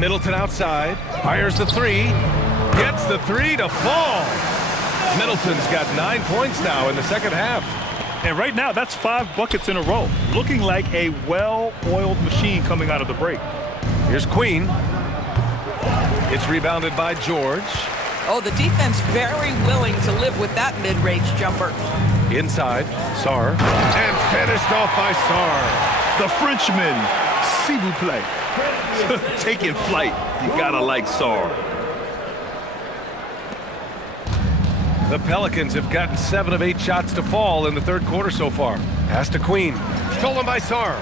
Middleton outside. Fires the 3. Gets the 3 to fall. Middleton's got 9 points now in the second half. And right now, that's 5 buckets in a row. Looking like a well-oiled machine coming out of the break. Here's Queen. It's rebounded by George. Oh, the defense very willing to live with that mid-range jumper. Inside, Sarr. And finished off by Sarr. The Frenchman, s'il vous plaît. Taking flight. You gotta like Sarr. The Pelicans have gotten 7 of 8 shots to fall in the third quarter so far. Pass to Queen. Stolen by Sarr.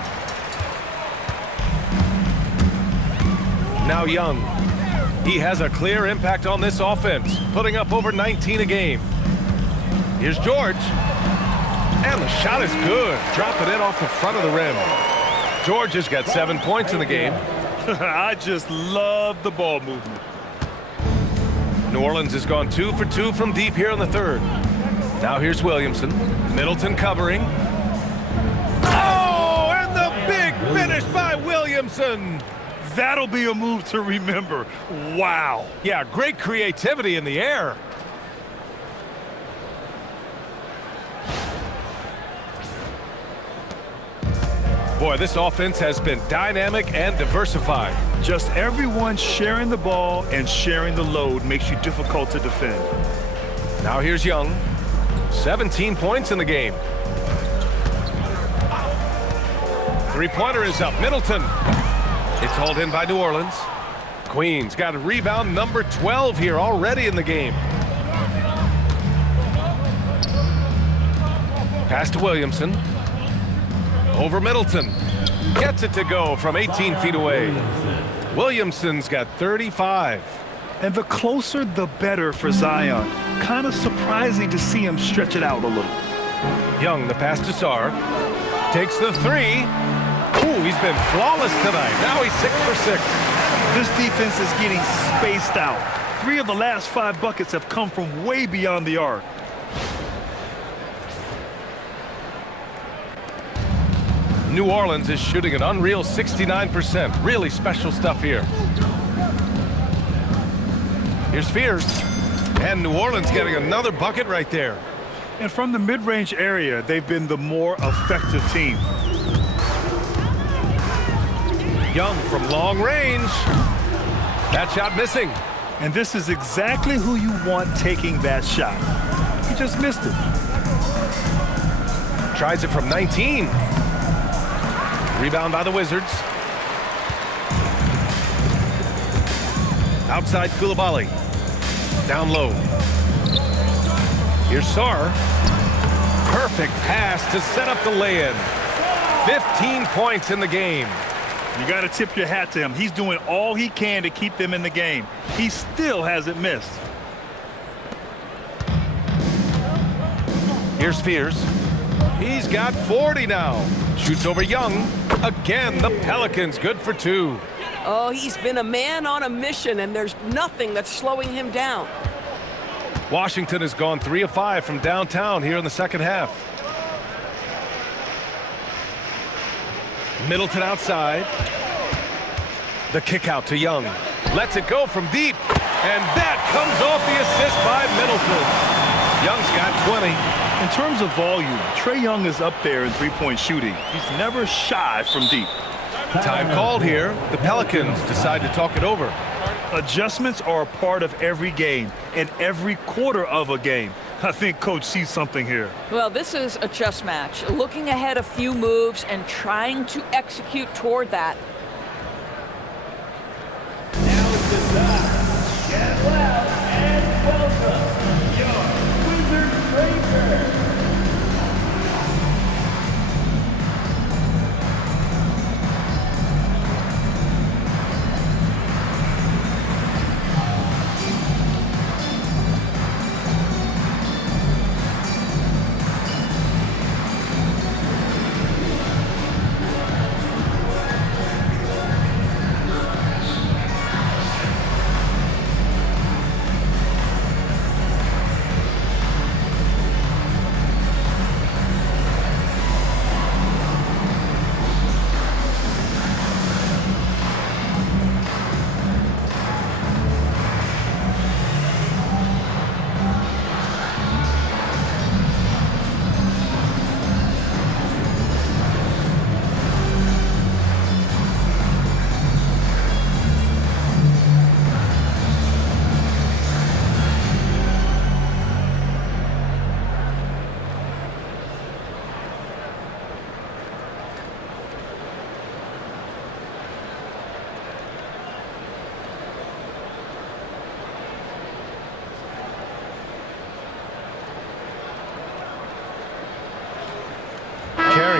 Now Young. He has a clear impact on this offense, putting up over 19 a game. Here's George. And the shot is good. Dropping it off the front of the rim. George has got 7 points in the game. I just love the ball movement. New Orleans has gone 2 for 2 from deep here in the third. Now here's Williamson. Middleton covering. Oh, and the big finish by Williamson. That'll be a move to remember. Wow. Yeah, great creativity in the air. Boy, this offense has been dynamic and diversified. Just everyone sharing the ball and sharing the load makes you difficult to defend. Now here's Young. 17 points in the game. Three-pointer is up. Middleton. It's hauled in by New Orleans. Queen's got a rebound number 12 here already in the game. Pass to Williamson. Over Middleton. Gets it to go from 18 feet away. Williamson's got 35. And the closer, the better for Zion. Kind of surprising to see him stretch it out a little. Young, the pass to Sarr. Takes the three. Ooh, he's been flawless tonight. Now he's 6 for 6. This defense is getting spaced out. 3 of the last 5 buckets have come from way beyond the arc. New Orleans is shooting an unreal 69%. Really special stuff here. Here's Fears. And New Orleans getting another bucket right there. And from the mid-range area, they've been the more effective team. Young from long range. That shot missing. And this is exactly who you want taking that shot. He just missed it. Tries it from 19. Rebound by the Wizards. Outside Koulibaly. Down low. Here's Sarr. Perfect pass to set up the lay-in. 15 points in the game. You got to tip your hat to him. He's doing all he can to keep them in the game. He still hasn't missed. Here's Fears. He's got 40 now. Shoots over Young. Again, the Pelicans good for 2. Oh, he's been a man on a mission, and there's nothing that's slowing him down. Washington has gone 3 of 5 from downtown here in the second half. Middleton outside. The kick out to Young. Lets it go from deep. And that comes off the assist by Middleton. Young's got 20. In terms of volume, Trae Young is up there in three-point shooting. He's never shy from deep. Time called here. The Pelicans decide to talk it over. Adjustments are a part of every game and every quarter of a game. I think Coach sees something here. Well, this is a chess match. Looking ahead a few moves and trying to execute toward that. Now it's the time. Get loud and welcome your Wizards Breaker.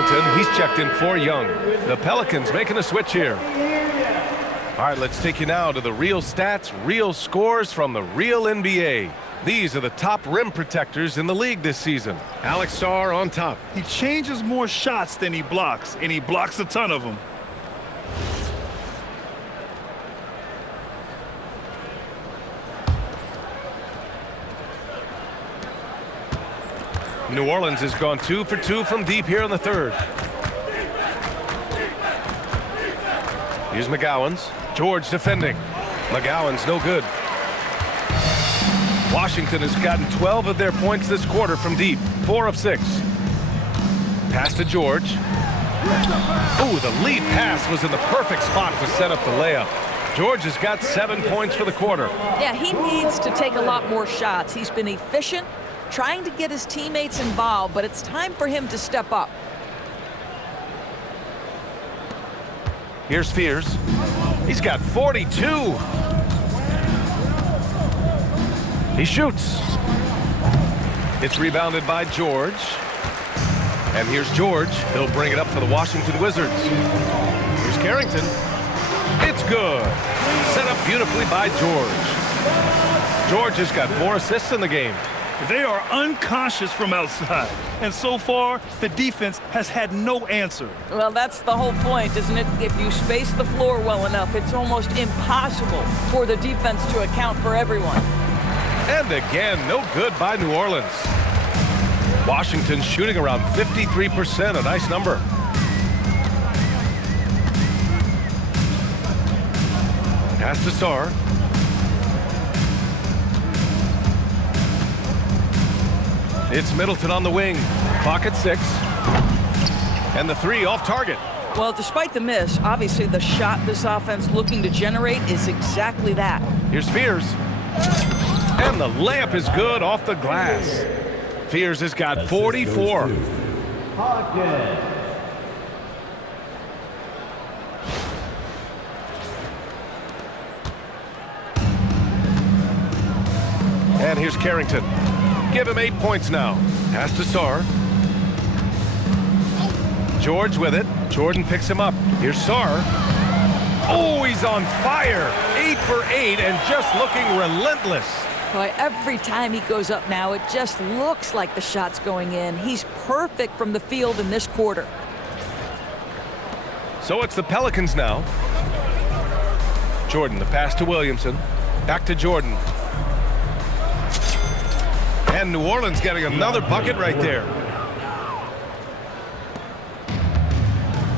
Carrington. He's checked in for Young. The Pelicans making a switch here. All right, let's take you now to the real stats, real scores from the real NBA. These are the top rim protectors in the league this season. Alex Sarr on top. He changes more shots than he blocks, and he blocks a ton of them. New Orleans has gone 2 for 2 from deep here in the third. Here's McGowan's. George defending. McGowan's no good. Washington has gotten 12 of their points this quarter from deep. 4 of 6. Pass to George. Ooh, the lead pass was in the perfect spot to set up the layup. George has got 7 points for the quarter. Yeah, he needs to take a lot more shots. He's been efficient, trying to get his teammates involved, but it's time for him to step up. Here's Fears. He's got 42. He shoots. It's rebounded by George. And here's George. He'll bring it up for the Washington Wizards. Here's Carrington. It's good. Set up beautifully by George. George has got 4 assists in the game. They are unconscious from outside, and so far, the defense has had no answer. Well, that's the whole point, isn't it? If you space the floor well enough, it's almost impossible for the defense to account for everyone. And again, no good by New Orleans. Washington shooting around 53%, a nice number. Pass to Sarr. It's Middleton on the wing. Clock at 6. And the 3 off target. Well, despite the miss, obviously the shot this offense looking to generate is exactly that. Here's Fears. And the layup is good off the glass. Fears has got 44. And here's Carrington. Give him 8 points now. Pass to Sarr. George with it. Jordan picks him up. Here's Sarr. Oh, he's on fire. 8 for 8 and just looking relentless. Boy, every time he goes up now, it just looks like the shot's going in. He's perfect from the field in this quarter. So it's the Pelicans now. Jordan, the pass to Williamson. Back to Jordan. And New Orleans getting another bucket right there.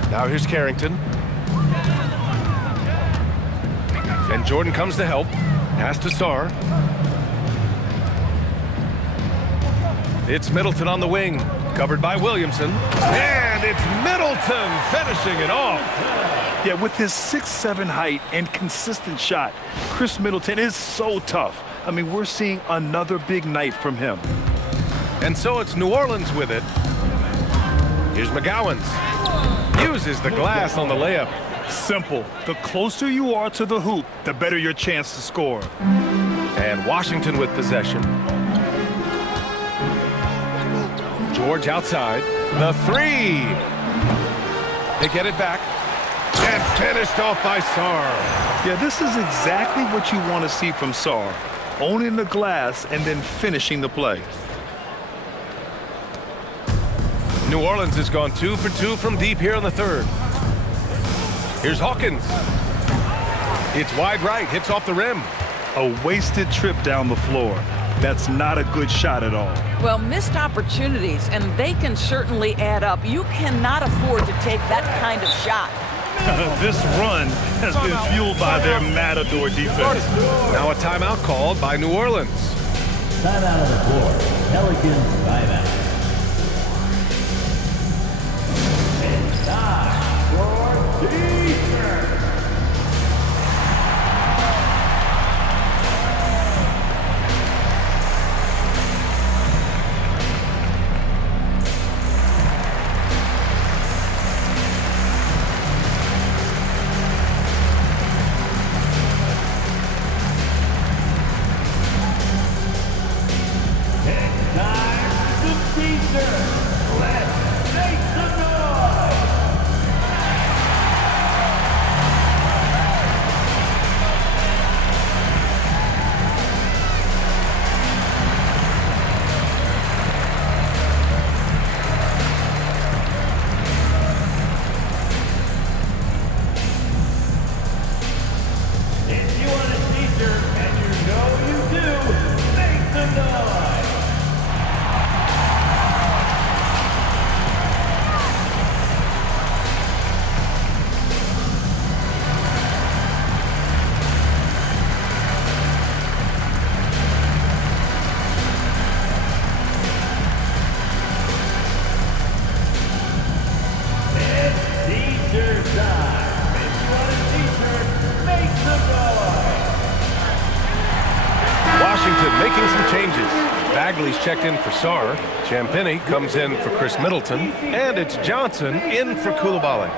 Now here's Carrington. And Jordan comes to help. Pass to Sarr. It's Middleton on the wing. Covered by Williamson. And it's Middleton finishing it off. Yeah, with his 6'7" height and consistent shot, Chris Middleton is so tough. I mean, we're seeing another big night from him. And so it's New Orleans with it. Here's McGowan's. Uses the glass on the layup. Simple. The closer you are to the hoop, the better your chance to score. And Washington with possession. George outside. The 3. They get it back. And finished off by Sarr. Yeah, this is exactly what you want to see from Sarr. Owning the glass and then finishing the play. New Orleans has gone 2 for 2 from deep here in the third. Here's Hawkins. It's wide right, hits off the rim. A wasted trip down the floor. That's not a good shot at all. Well, missed opportunities, and they can certainly add up. You cannot afford to take that kind of shot. This run has been fueled by their matador defense. Now a timeout called by New Orleans. Timeout on the floor. Pelicans timeout. It's time for defense. It's time to Bagley's checked in for Sarr. Champagnie comes in for Chris Middleton. And it's Johnson in for Coulibaly.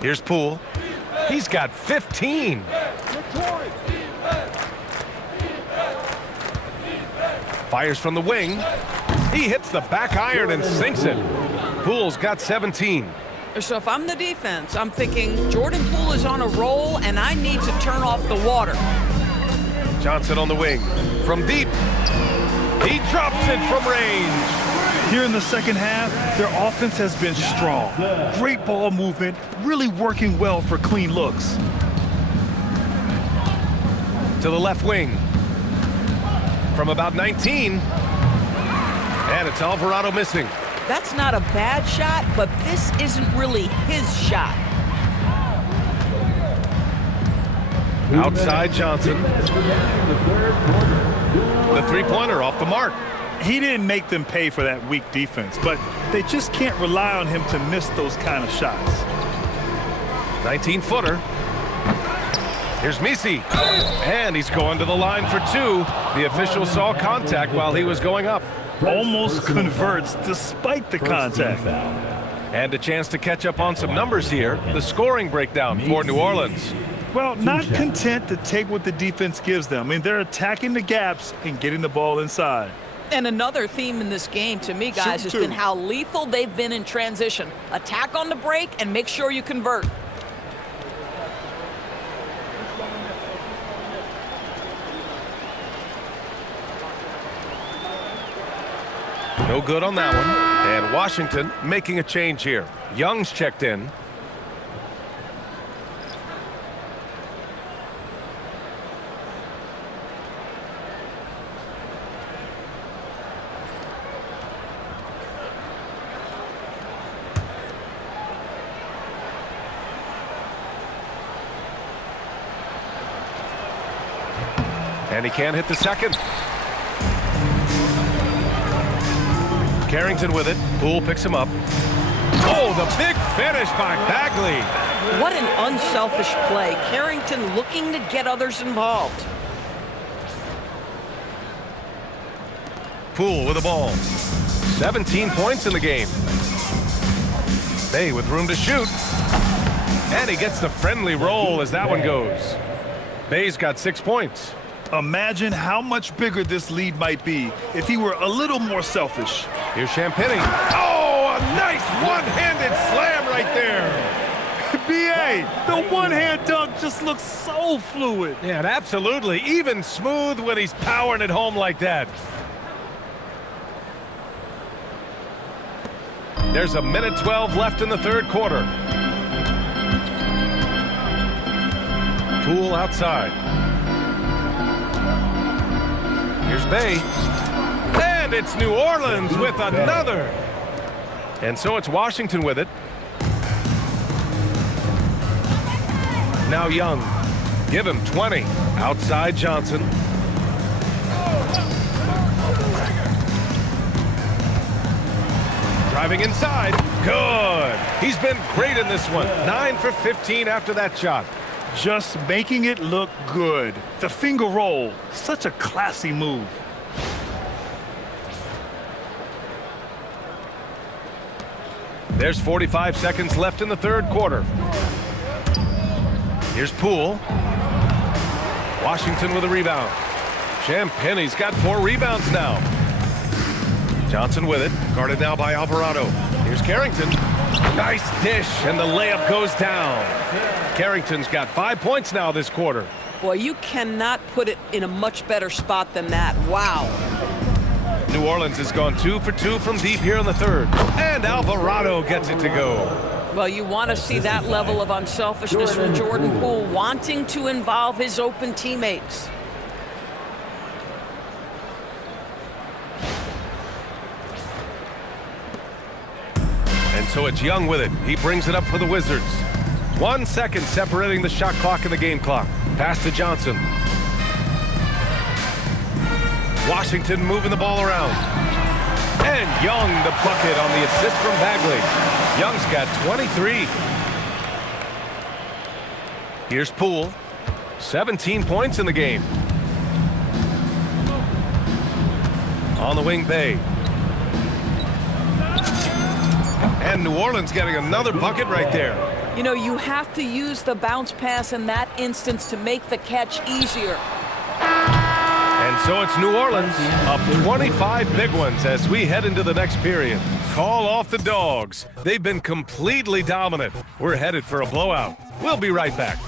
Here's Poole. He's got 15. Fires from the wing. He hits the back iron and sinks it. Poole's got 17. So if I'm the defense, I'm thinking Jordan Poole is on a roll and I need to turn off the water. Johnson on the wing. From deep. He drops it from range. Here in the second half, their offense has been strong. Great ball movement, really working well for clean looks. To the left wing. From about 19. And it's Alvarado missing. That's not a bad shot, but this isn't really his shot. Outside Johnson. The three-pointer off the mark. He didn't make them pay for that weak defense, but they just can't rely on him to miss those kind of shots. 19-footer. Here's Misi. And he's going to the line for two. The official saw contact while he was going up. Almost converts despite the contact. And a chance to catch up on some numbers here. The scoring breakdown for New Orleans. Well, not content to take what the defense gives them. I mean, they're attacking the gaps and getting the ball inside. And another theme in this game, to me, guys, has been how lethal they've been in transition. Attack on the break and make sure you convert. No good on that one. And Washington making a change here. Young's checked in. And he can't hit the second. Carrington with it. Poole picks him up. Oh, the big finish by Bagley. What an unselfish play. Carrington looking to get others involved. Poole with the ball. 17 points in the game. Bay with room to shoot. And he gets the friendly roll as that one goes. Bay's got 6 points. Imagine how much bigger this lead might be if he were a little more selfish. Here's Champagnie. Oh, a nice one-handed slam right there. B.A., the one-hand dunk just looks so fluid. Yeah, and absolutely. Even smooth when he's powering it home like that. There's a minute 12 left in the third quarter. Poole outside. Here's Bay. And it's New Orleans with another. And so it's Washington with it. Now Young. Give him 20. Outside Johnson. Driving inside. Good. He's been great in this one. 9 for 15 after that shot. Just making it look good. The finger roll, such a classy move. There's 45 seconds left in the third quarter. Here's Poole. Washington with a rebound. Champagnie's got 4 rebounds now. Johnson with it, guarded now by Alvarado. Here's Carrington. Nice dish, and the layup goes down. Carrington's got 5 points now this quarter. Boy, you cannot put it in a much better spot than that. Wow. New Orleans has gone 2 for 2 from deep here in the third. And Alvarado gets it to go. Well, you want to see that level of unselfishness from Jordan Poole, wanting to involve his open teammates. And so it's Young with it. He brings it up for the Wizards. 1 second separating the shot clock and the game clock. Pass to Johnson. Washington moving the ball around. And Young the bucket on the assist from Bagley. Young's got 23. Here's Poole. 17 points in the game. On the wing, Bay. And New Orleans getting another bucket right there. You know, you have to use the bounce pass in that instance to make the catch easier. And so it's New Orleans up 25 big ones as we head into the next period. Call off the Dogs. They've been completely dominant. We're headed for a blowout. We'll be right back.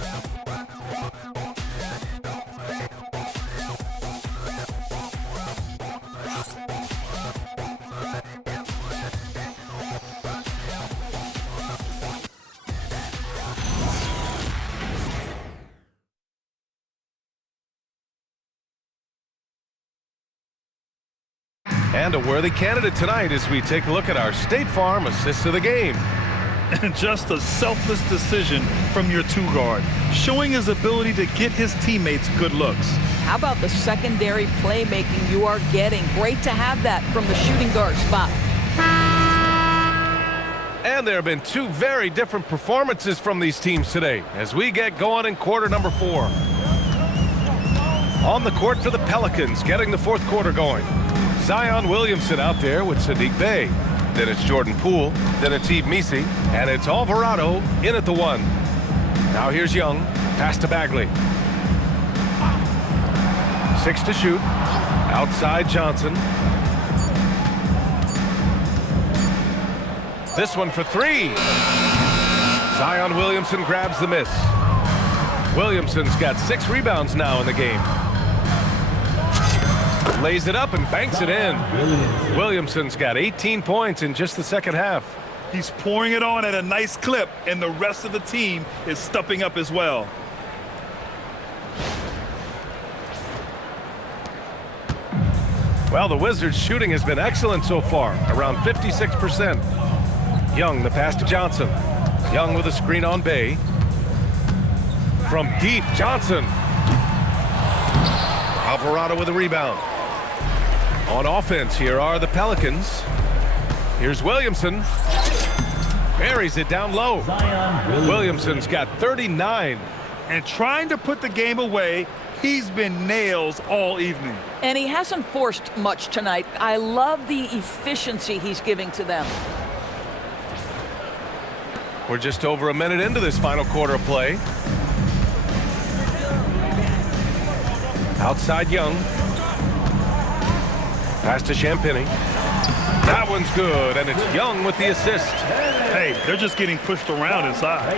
And a worthy candidate tonight as we take a look at our State Farm assist of the game. And just a selfless decision from your two guard, showing his ability to get his teammates good looks. How about the secondary playmaking you are getting? Great to have that from the shooting guard spot. And there have been two very different performances from these teams today as we get going in quarter number 4. On the court for the Pelicans, getting the fourth quarter going. Zion Williamson out there with Sadiq Bey. Then it's Jordan Poole. Then it's Yves Missi. And it's Alvarado in at the 1. Now here's Young. Pass to Bagley. 6 to shoot. Outside Johnson. This one for 3. Zion Williamson grabs the miss. Williamson's got 6 rebounds now in the game. Lays it up and banks it in. Williamson's got 18 points in just the second half. He's pouring it on at a nice clip, and the rest of the team is stepping up as well. Well, the Wizards' shooting has been excellent so far, around 56%. Young, the pass to Johnson. Young with a screen on Bey. From deep, Johnson. Alvarado with a rebound. On offense, here are the Pelicans. Here's Williamson. Buries it down low. Williamson's got 39. And trying to put the game away, he's been nails all evening. And he hasn't forced much tonight. I love the efficiency he's giving to them. We're just over a minute into this final quarter of play. Outside Young. Pass to Champagny. That one's good, and it's Young with the assist. Hey, they're just getting pushed around inside.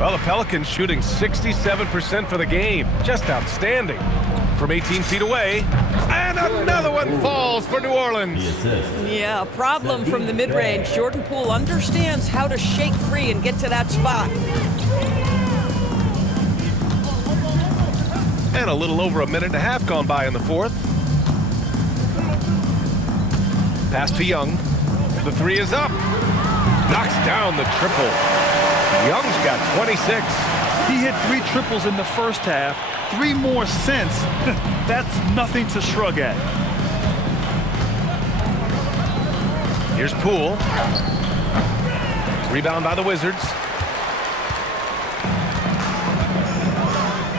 Well, the Pelicans shooting 67% for the game. Just outstanding. From 18 feet away. And another one falls for New Orleans. Yeah, a problem from the mid-range. Jordan Poole understands how to shake free and get to that spot. And a little over a minute and a half gone by in the fourth. Pass to Young. The 3 is up. Knocks down the triple. Young's got 26. He hit 3 triples in the first half. 3 more since. That's nothing to shrug at. Here's Poole. Rebound by the Wizards.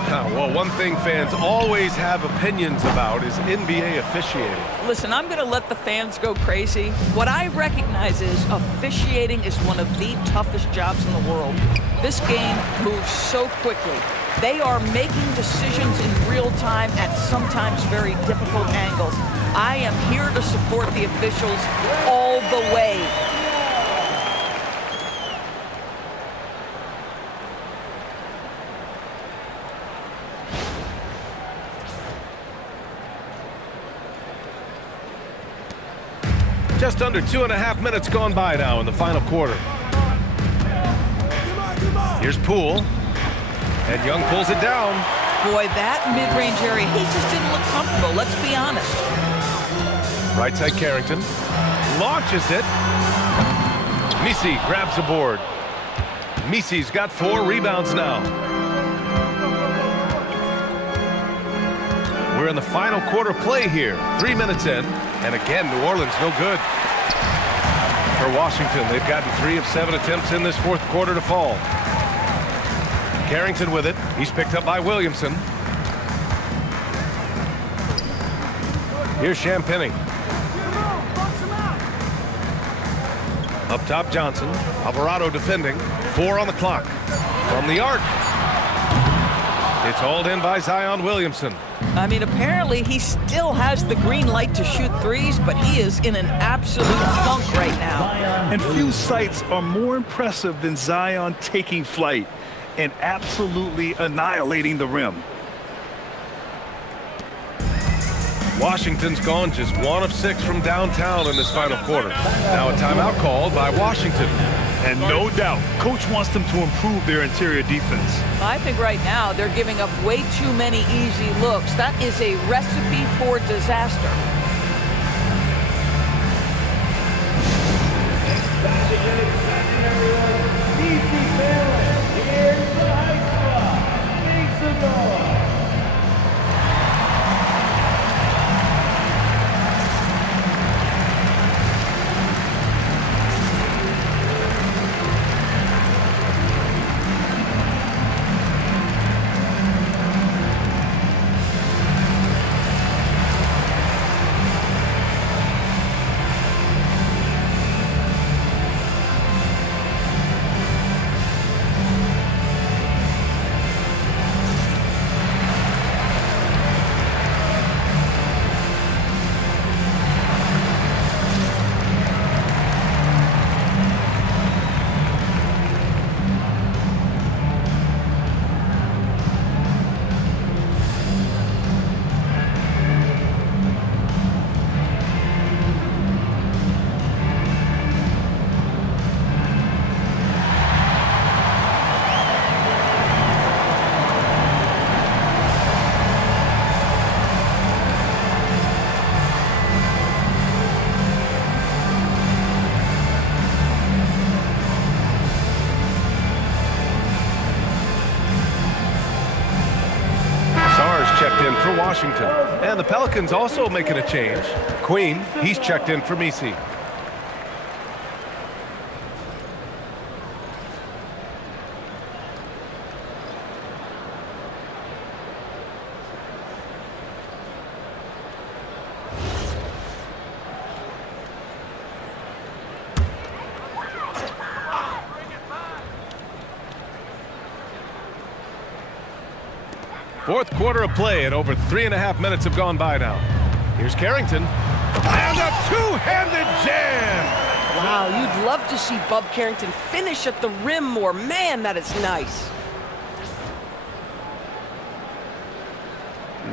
Well, one thing fans always have opinions about is NBA officiating. Listen, I'm going to let the fans go crazy. What I recognize is officiating is one of the toughest jobs in the world. This game moves so quickly. They are making decisions in real time at sometimes very difficult angles. I am here to support the officials all the way. Just under 2.5 minutes gone by now in the final quarter. Here's Poole. And Young pulls it down. Boy, that mid-range area, he just didn't look comfortable, let's be honest. Right side Carrington. Launches it. Missi grabs the board. Missi's got 4 rebounds now. We're in the final quarter play here. 3 minutes in, and again, New Orleans no good. For Washington, they've gotten 3 of 7 attempts in this fourth quarter to fall. Carrington with it. He's picked up by Williamson. Here's Champagnie. Up top, Johnson. Alvarado defending. 4 on the clock. From the arc. It's hauled in by Zion Williamson. I mean, apparently he still has the green light to shoot threes, but he is in an absolute funk right now. And few sights are more impressive than Zion taking flight and absolutely annihilating the rim. Washington's gone just 1 of 6 from downtown in this final quarter. Now a timeout called by Washington. And no doubt, coach wants them to improve their interior defense. I think right now they're giving up way too many easy looks. That is a recipe for disaster. Checked in for Washington. And the Pelicans also making a change. Queen, he's checked in for Misi. Fourth quarter of play, and over 3.5 minutes have gone by now. Here's Carrington. And a two-handed jam! Wow, you'd love to see Bub Carrington finish at the rim more. Man, that is nice.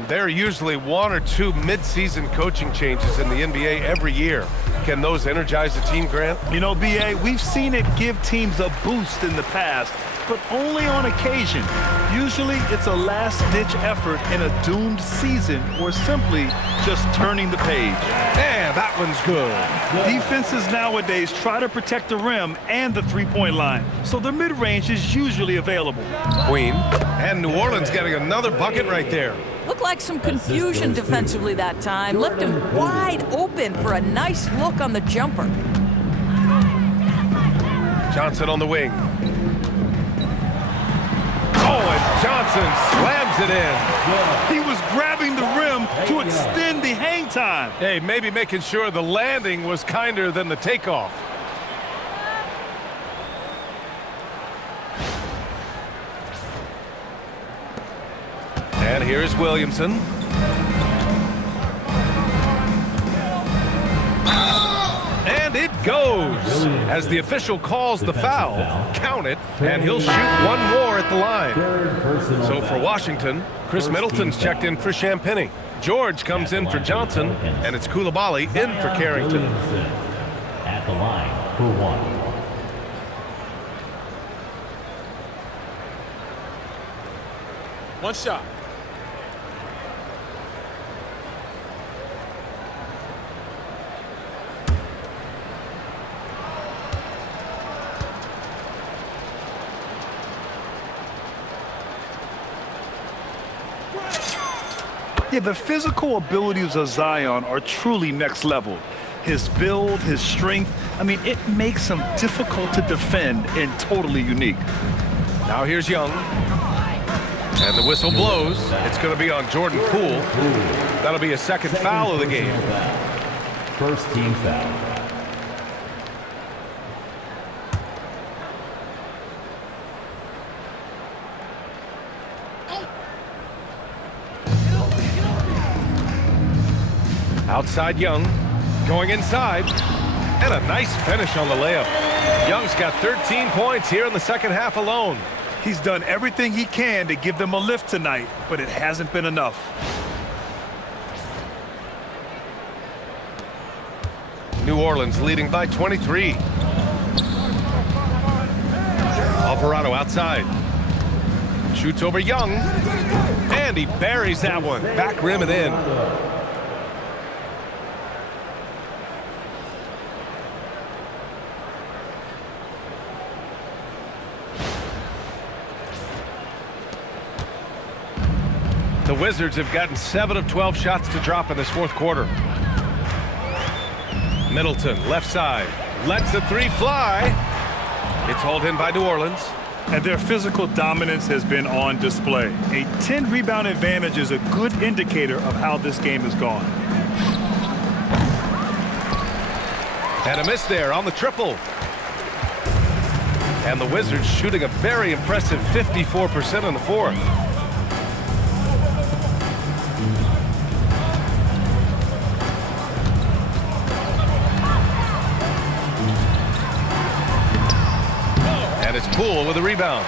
There are usually 1 or 2 mid-season coaching changes in the NBA every year. Can those energize the team, Grant? You know, B.A., we've seen it give teams a boost in the past, but only on occasion. Usually it's a last-ditch effort in a doomed season or simply just turning the page. And that one's good. Defenses nowadays try to protect the rim and the three-point line, so the mid-range is usually available. Queen, and New Orleans getting another bucket right there. Looked like some confusion defensively that time. Left him wide open for a nice look on the jumper. Johnson on the wing. Oh, and Johnson slams it in. He was grabbing the rim to extend the hang time. Hey, maybe making sure the landing was kinder than the takeoff. And here's Williamson. And it goes. As the official calls the foul, count it, and he'll shoot 1 more at the line. So for Washington, Chris Middleton's checked in for Champagnie. George comes in for Johnson, and it's Coulibaly in for Carrington. At the line for 1. One shot. Yeah, the physical abilities of Zion are truly next level. His build, his strength, I mean, it makes him difficult to defend and totally unique. Now here's Young. And the whistle blows. It's going to be on Jordan Poole. That'll be a second foul of the game. First team foul. Outside Young, going inside, and a nice finish on the layup. Young's got 13 points here in the second half alone. He's done everything he can to give them a lift tonight, but it hasn't been enough. New Orleans leading by 23. Alvarado outside. Shoots over Young, and he buries that one. Back rim and in. The Wizards have gotten 7 of 12 shots to drop in this fourth quarter. Middleton, left side, lets the three fly. It's hauled in by New Orleans. And their physical dominance has been on display. A 10-rebound advantage is a good indicator of how this game has gone. And a miss there on the triple. And the Wizards shooting a very impressive 54% in the fourth. And it's Poole with a rebound.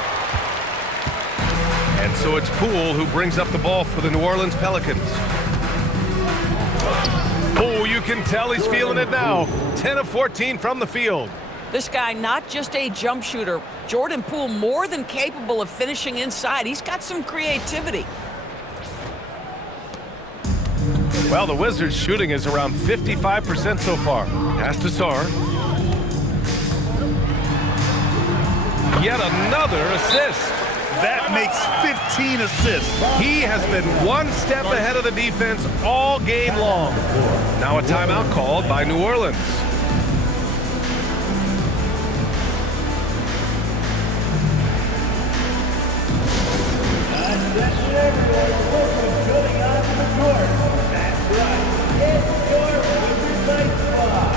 And so it's Poole who brings up the ball for the New Orleans Pelicans. Oh, you can tell he's feeling it now. 10 of 14 from the field. This guy, not just a jump shooter. Jordan Poole more than capable of finishing inside. He's got some creativity. Well, the Wizards' shooting is around 55% so far. Pass to Sarr. Yet another assist. That makes 15 assists. He has been one step ahead of the defense all game long. Now a timeout called by New Orleans. Going on to the court. That's right. It's your Wizards Night Squad.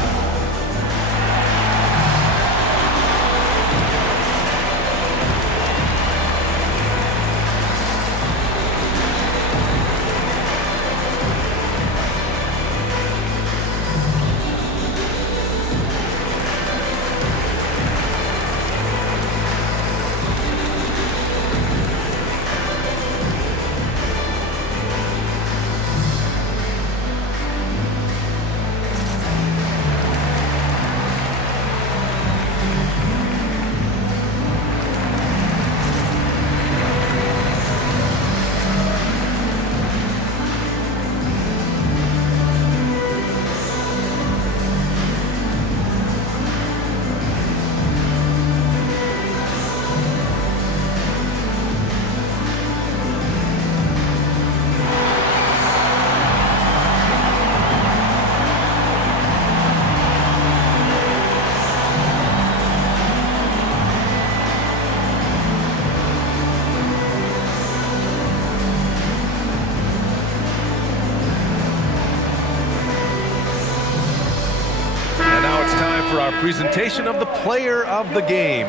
For our presentation of the player of the game,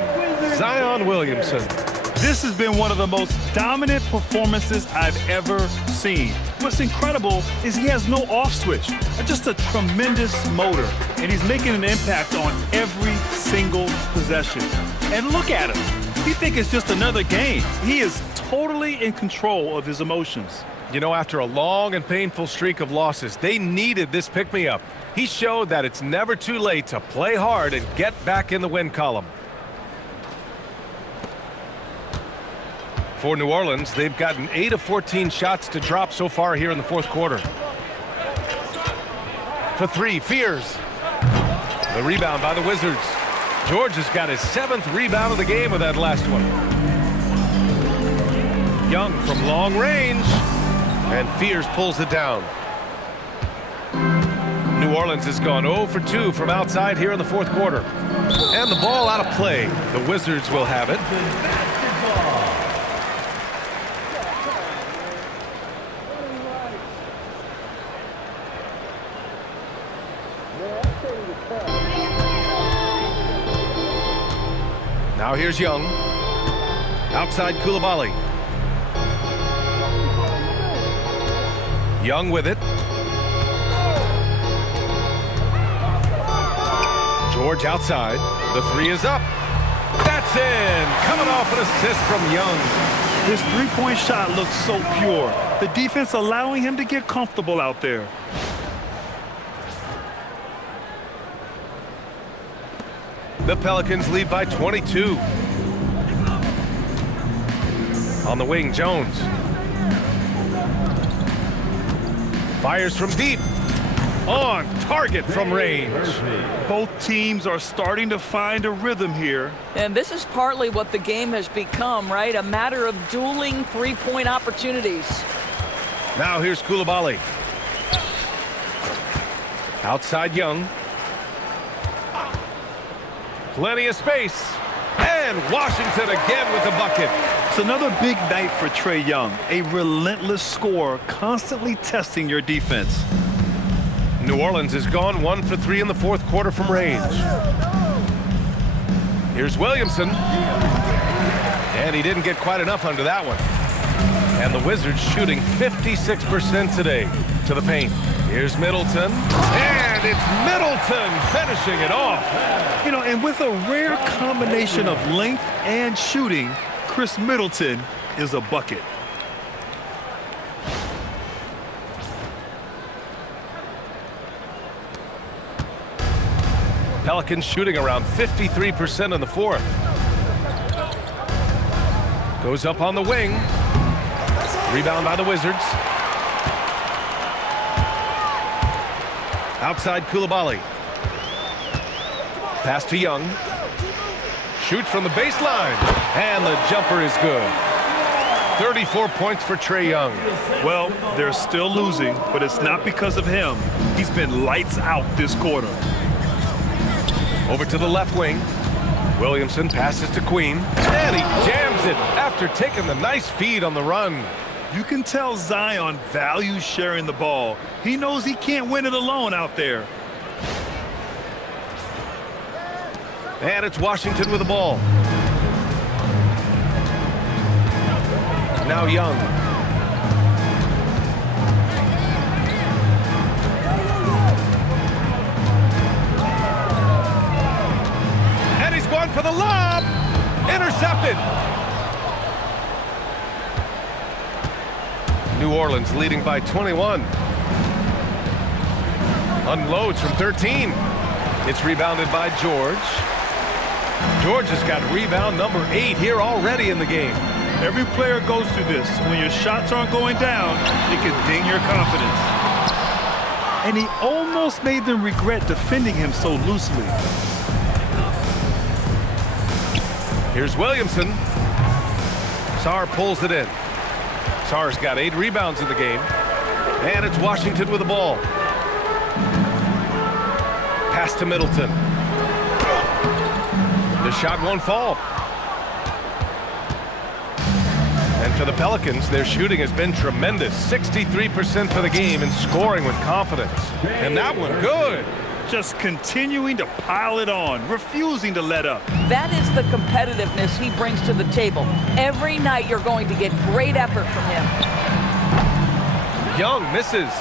Zion Williamson. This has been one of the most dominant performances I've ever seen. What's incredible is he has no off switch, just a tremendous motor, and he's making an impact on every single possession. And look at him. You think it's just another game. He is totally in control of his emotions. You know, after a long and painful streak of losses, they needed this pick-me-up. He showed that it's never too late to play hard and get back in the win column. For New Orleans, they've gotten 8 of 14 shots to drop so far here in the fourth quarter. For three, Fears. The rebound by the Wizards. George has got his 7th rebound of the game with that last one. Young from long range. And Fears pulls it down. New Orleans has gone 0 for 2 from outside here in the fourth quarter. And the ball out of play. The Wizards will have it. Now here's Young. Outside Coulibaly. Young with it. George outside. The three is up. That's in. Coming off an assist from Young. His three-point shot looks so pure. The defense allowing him to get comfortable out there. The Pelicans lead by 22. On the wing, Jones. Fires from deep. On target from range. Both teams are starting to find a rhythm here. And this is partly what the game has become, right? A matter of dueling three-point opportunities. Now here's Coulibaly. Outside Young. Plenty of space. And Washington again with the bucket. It's another big night for Trae Young, a relentless scorer, constantly testing your defense. New Orleans has gone 1 for 3 in the fourth quarter from range. Here's Williamson. And he didn't get quite enough under that one. And the Wizards shooting 56% today to the paint. Here's Middleton. And it's Middleton finishing it off. You know, and with a rare combination of length and shooting, Chris Middleton is a bucket. Pelicans shooting around 53% in the fourth. Goes up on the wing. Rebound by the Wizards. Outside Coulibaly. Pass to Young. Shoots from the baseline. And the jumper is good. 34 points for Trae Young. Well, they're still losing, but it's not because of him. He's been lights out this quarter. Over to the left wing. Williamson passes to Queen. And he jams it after taking the nice feed on the run. You can tell Zion values sharing the ball. He knows he can't win it alone out there. And it's Washington with the ball. Now Young. And he's going for the lob. Intercepted. New Orleans leading by 21. Unloads from 13. It's rebounded by George. George has got rebound number 8 here already in the game. Every player goes through this. When your shots aren't going down, it can ding your confidence. And he almost made them regret defending him so loosely. Here's Williamson. Sarr pulls it in. Sarr's got 8 rebounds in the game. And it's Washington with the ball. Pass to Middleton. The shot won't fall. And for the Pelicans, their shooting has been tremendous. 63% for the game and scoring with confidence. And that one good. Just continuing to pile it on, refusing to let up. That is the competitiveness he brings to the table. Every night you're going to get great effort from him. Young misses.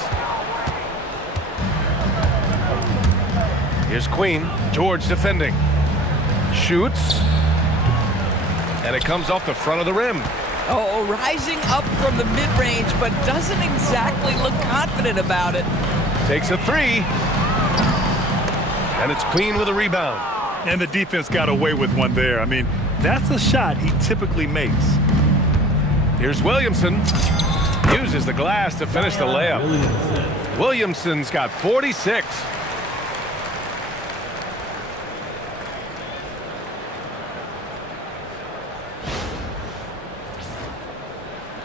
Here's Queen. George defending. Shoots. And it comes off the front of the rim. Oh, rising up from the mid-range, but doesn't exactly look confident about it. Takes a 3. And it's Queen with a rebound. And the defense got away with one there. I mean, that's a shot he typically makes. Here's Williamson. Uses the glass to finish the layup. Williamson's got 46.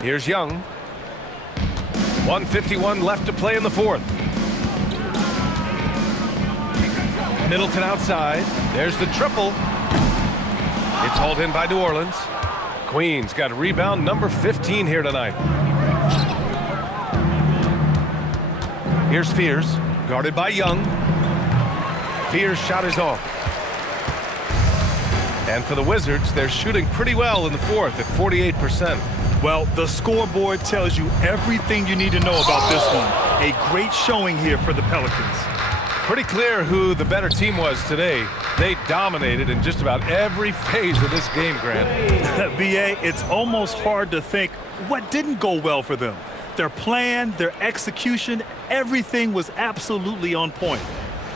Here's Young. 1:51 left to play in the fourth. Middleton outside. There's the triple. It's hauled in by New Orleans. Queens got rebound number 15 here tonight. Here's Fears, guarded by Young. Fears' shot is off. And for the Wizards, they're shooting pretty well in the fourth at 48%. Well, the scoreboard tells you everything you need to know about this one. A great showing here for the Pelicans. Pretty clear who the better team was today. They dominated in just about every phase of this game, Grant. B.A., it's almost hard to think what didn't go well for them. Their plan, their execution, everything was absolutely on point.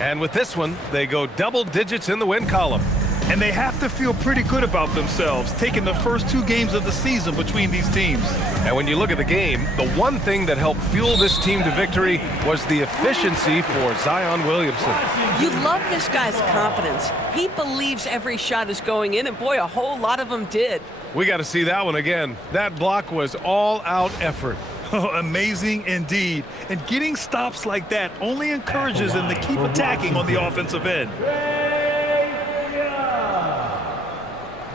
And with this one, they go double digits in the win column. And they have to feel pretty good about themselves, taking the first 2 games of the season between these teams. And when you look at the game, the one thing that helped fuel this team to victory was the efficiency for Zion Williamson. You love this guy's confidence. He believes every shot is going in, and boy, a whole lot of them did. We got to see that one again. That block was all-out effort. Amazing indeed. And getting stops like that only encourages them to keep attacking on the offensive end.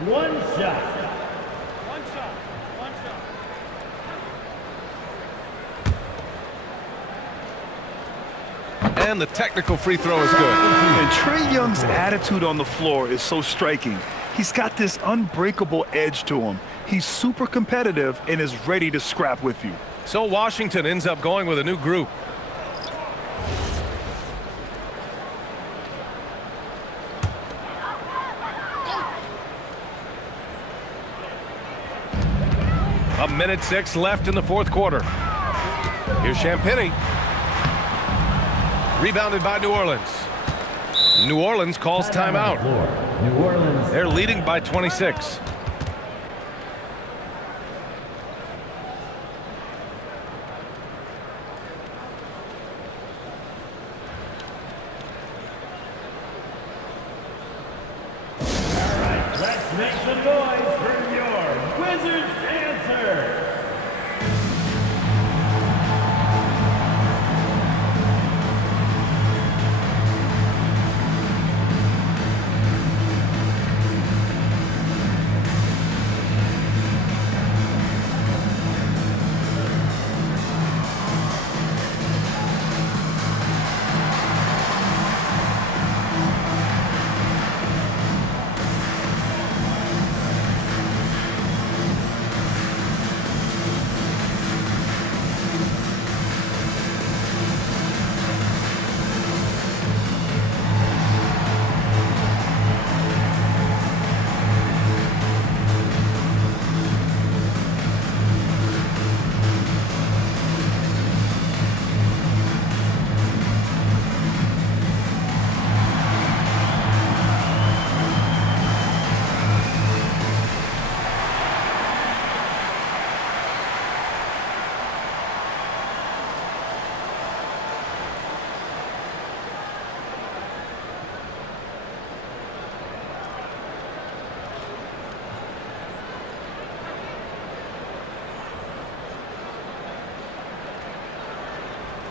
One shot. And the technical free throw is good. And Trae Young's attitude on the floor is so striking. He's got this unbreakable edge to him. He's super competitive and is ready to scrap with you. So Washington ends up going with a new group. A minute 6 left in the fourth quarter. Here's Champagny. Rebounded by New Orleans. New Orleans calls timeout. New Orleans. They're leading by 26. Let's make some noise for your Wizards answer.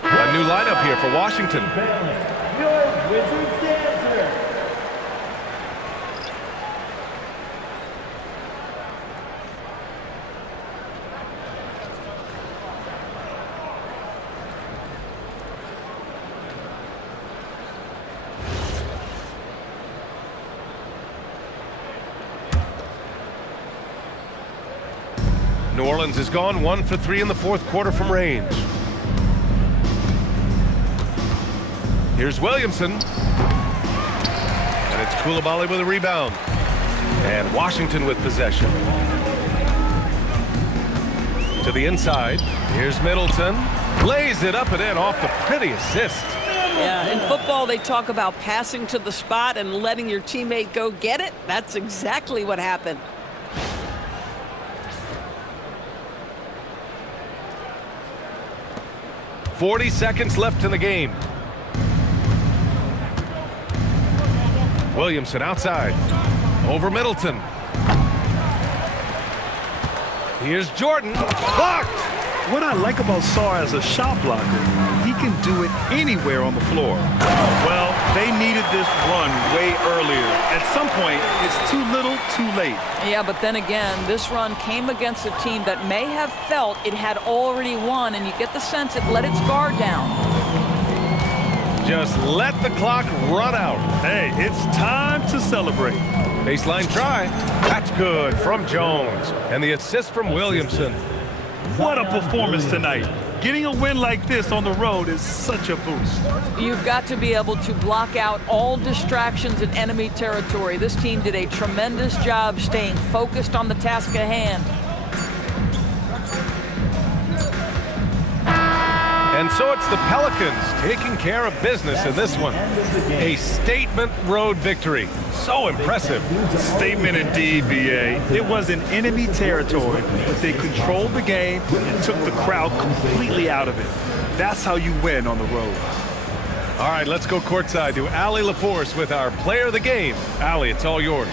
A new lineup here for Washington. Your Wizards answer. New Orleans has gone 1 for 3 in the fourth quarter from range. Here's Williamson. And it's Coulibaly with a rebound. And Washington with possession. To the inside. Here's Middleton. Lays it up and in off the pretty assist. Yeah, in football, they talk about passing to the spot and letting your teammate go get it. That's exactly what happened. .40 seconds left in the game. Williamson outside. Over Middleton. Here's Jordan. Blocked. What I like about Sarr as a shot blocker, he can do it anywhere on the floor. Well, they needed this run way earlier. At some point, it's too little, too late. Yeah, but then again, this run came against a team that may have felt it had already won, and you get the sense it let its guard down. Just let the clock run out. Hey, it's time to celebrate. Baseline try. That's good from Jones. And the assist from Williamson. What a performance tonight. Getting a win like this on the road is such a boost. You've got to be able to block out all distractions in enemy territory. This team did a tremendous job staying focused on the task at hand. And so it's the Pelicans taking care of business in this one. A statement road victory. So impressive. Statement indeed, BA. It was in enemy territory, but they controlled the game and took the crowd completely out of it. That's how you win on the road. All right, let's go courtside to Allie LaForce with our player of the game. Allie, it's all yours.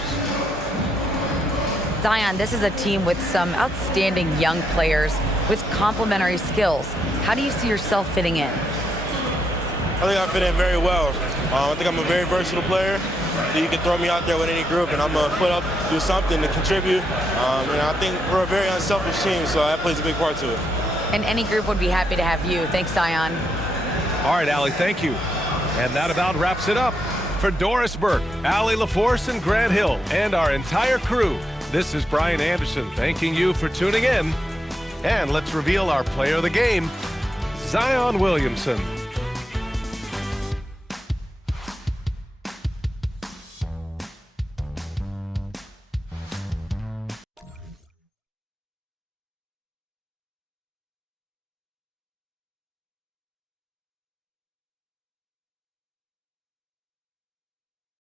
Zion, this is a team with some outstanding young players with complementary skills. How do you see yourself fitting in? I think I fit in very well. I think I'm a very versatile player. You can throw me out there with any group, and I'm going to put up, do something to contribute. And I think we're a very unselfish team, so that plays a big part to it. And any group would be happy to have you. Thanks, Zion. All right, Allie, thank you. And that about wraps it up. For Doris Burke, Allie LaForce, and Grant Hill, and our entire crew, this is Brian Anderson thanking you for tuning in. And let's reveal our player of the game, Zion Williamson.